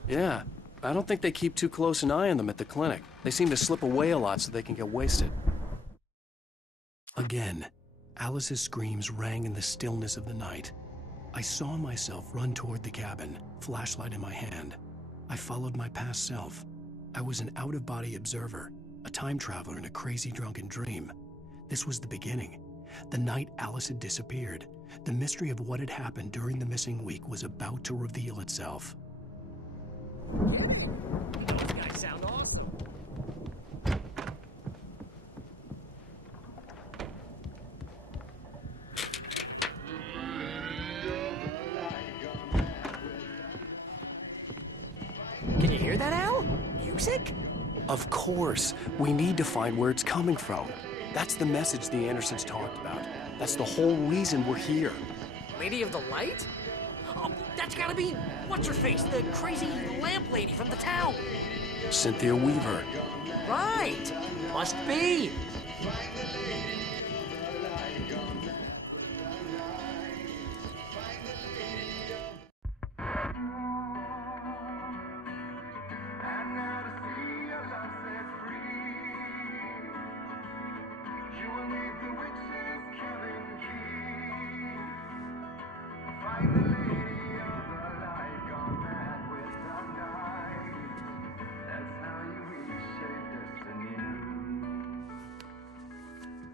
Yeah, I don't think they keep too close an eye on them at the clinic. They seem to slip away a lot so they can get wasted. Again, Alice's screams rang in the stillness of the night. I saw myself run toward the cabin, flashlight in my hand. I followed my past self. I was an out-of-body observer, a time traveler in a crazy drunken dream. This was the beginning. The night Alice had disappeared. The mystery of what had happened during the missing week was about to reveal itself. Yeah, these guys sound awesome. Can you hear that, Al? Music? Of course. We need to find where it's coming from. That's the message the Andersons talked about. That's the whole reason we're here. Lady of the Light? Oh, that's gotta be... What's-her-face? The crazy lamp lady from the town. Cynthia Weaver. Right. Must be.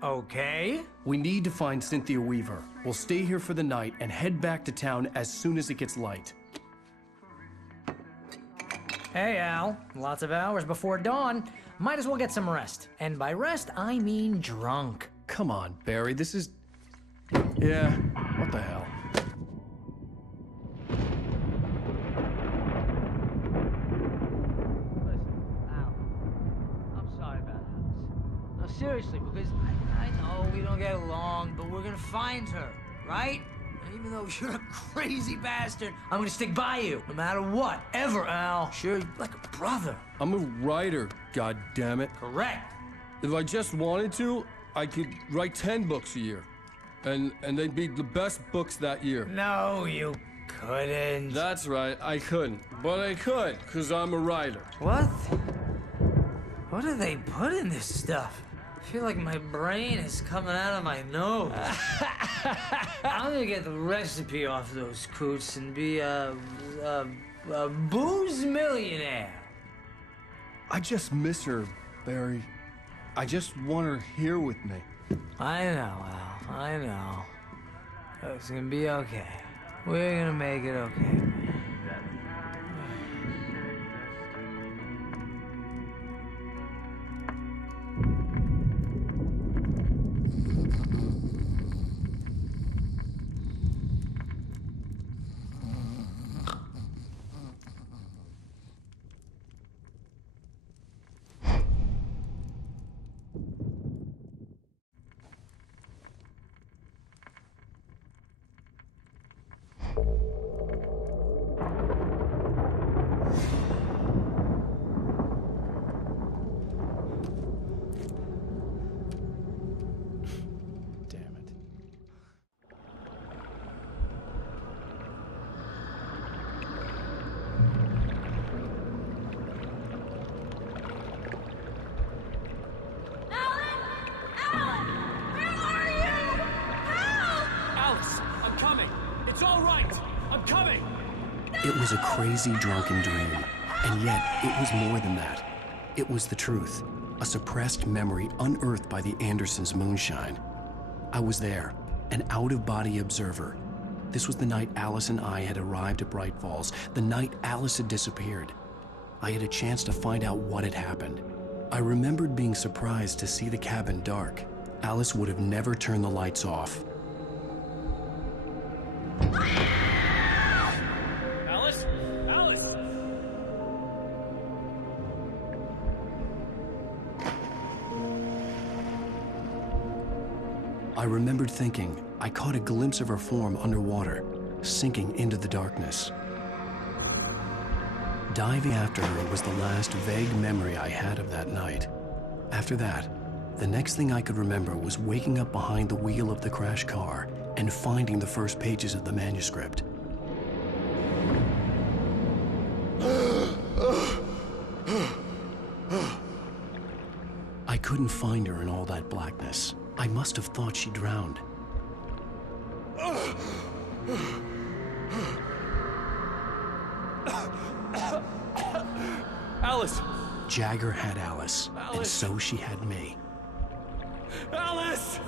Okay. We need to find Cynthia Weaver. We'll stay here for the night and head back to town as soon as it gets light. Hey, Al. Lots of hours before dawn. Might as well get some rest. And by rest, I mean drunk. Come on, Barry, this is... Yeah, what the hell? No, seriously, because I know we don't get along, but we're gonna find her, right? And even though you're a crazy bastard, I'm gonna stick by you, no matter what, ever, Al. Sure, you're like a brother. I'm a writer, goddammit. Correct. If I just wanted to, I could write 10 books a year. And they'd be the best books that year. No, you couldn't. That's right, I couldn't. But I could, because I'm a writer. What? What do they put in this stuff? I feel like my brain is coming out of my nose. I'm gonna get the recipe off those coots and be a booze millionaire. I just miss her, Barry. I just want her here with me. I know, Al. I know. It's gonna be okay. We're gonna make it okay. It was a crazy, drunken dream, and yet it was more than that. It was the truth, a suppressed memory unearthed by the Andersons' moonshine. I was there, an out-of-body observer. This was the night Alice and I had arrived at Bright Falls, the night Alice had disappeared. I had a chance to find out what had happened. I remembered being surprised to see the cabin dark. Alice would have never turned the lights off. Alice? Alice! I remembered thinking I caught a glimpse of her form underwater, sinking into the darkness. Diving after her was the last vague memory I had of that night. After that, the next thing I could remember was waking up behind the wheel of the crashed car and finding the first pages of the manuscript. I couldn't find her in all that blackness. I must have thought she drowned. Alice! Jagger had Alice, and so she had me. Alice!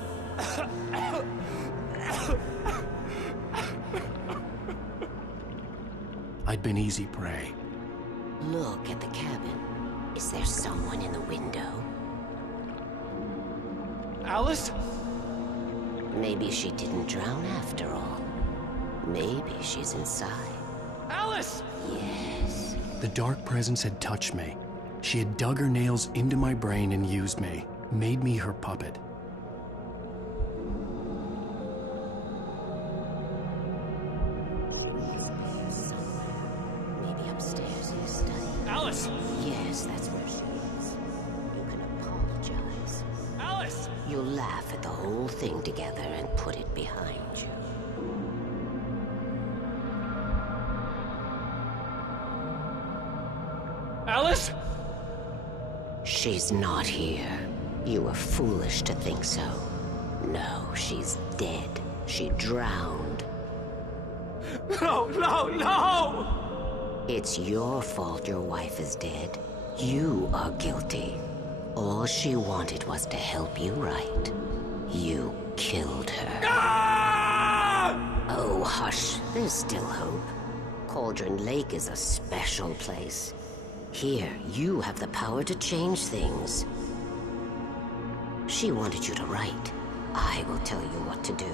I'd been easy prey. Look at the cabin. Is there someone in the window? Alice? Maybe she didn't drown after all. Maybe she's inside. Alice! Yes. The dark presence had touched me. She had dug her nails into my brain and used me, made me her puppet. Maybe upstairs in the study. Alice! Yes, that's where she is. You can apologize. Alice! You'll laugh at the whole thing together and put it behind you. Alice? She's not here. You were foolish to think so. No, she's dead. She drowned. No, no, no! It's your fault your wife is dead. You are guilty. All she wanted was to help you write. You killed her. Oh, hush. There's still hope. Cauldron Lake is a special place. Here, you have the power to change things. She wanted you to write. I will tell you what to do.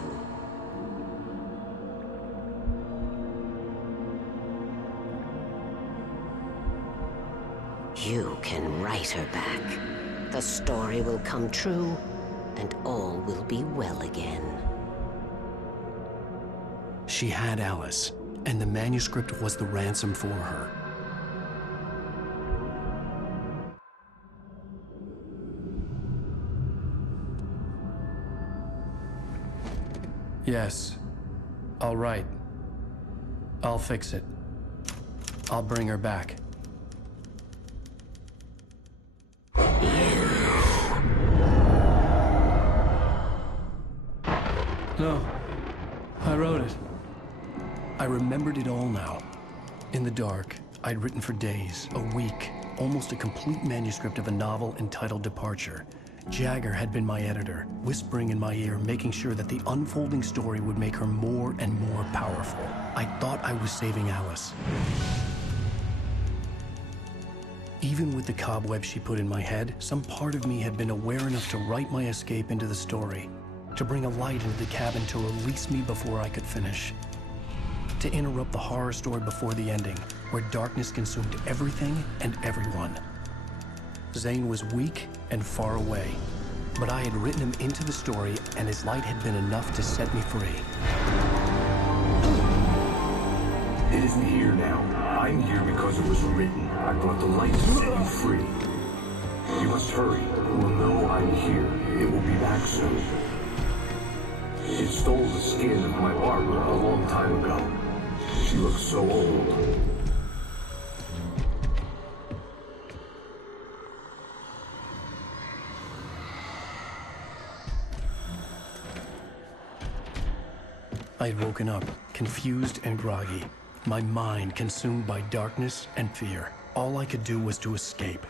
You can write her back. The story will come true, and all will be well again. She had Alice, and the manuscript was the ransom for her. Yes, I'll write. I'll fix it. I'll bring her back. No, I wrote it. I remembered it all now. In the dark, I'd written for days, a week, almost a complete manuscript of a novel entitled Departure. Jagger had been my editor, whispering in my ear, making sure that the unfolding story would make her more and more powerful. I thought I was saving Alice. Even with the cobweb she put in my head, some part of me had been aware enough to write my escape into the story, to bring a light into the cabin to release me before I could finish, to interrupt the horror story before the ending, where darkness consumed everything and everyone. Zane was weak and far away, but I had written him into the story, and his light had been enough to set me free. It isn't here now. I'm here because it was written. I brought the light to set you free. You must hurry. It will know I'm here. It will be back soon. It stole the skin of my Barbara a long time ago. She looks so old. I had woken up, confused and groggy, my mind consumed by darkness and fear. All I could do was to escape.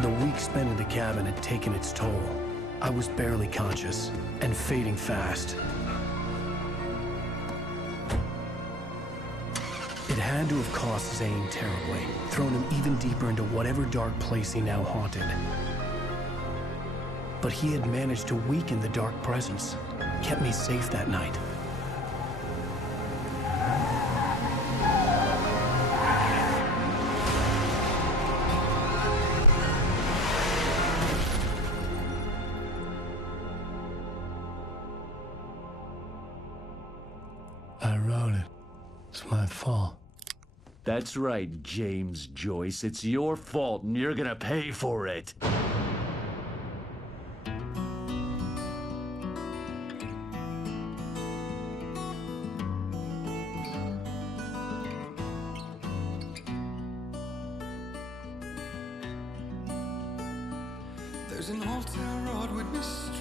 The week spent in the cabin had taken its toll. I was barely conscious and fading fast. It had to have cost Zane terribly, thrown him even deeper into whatever dark place he now haunted. But he had managed to weaken the dark presence, kept me safe that night. I wrote it. It's my fault. That's right, James Joyce. It's your fault, and you're gonna pay for it. There's an old town road with mystery.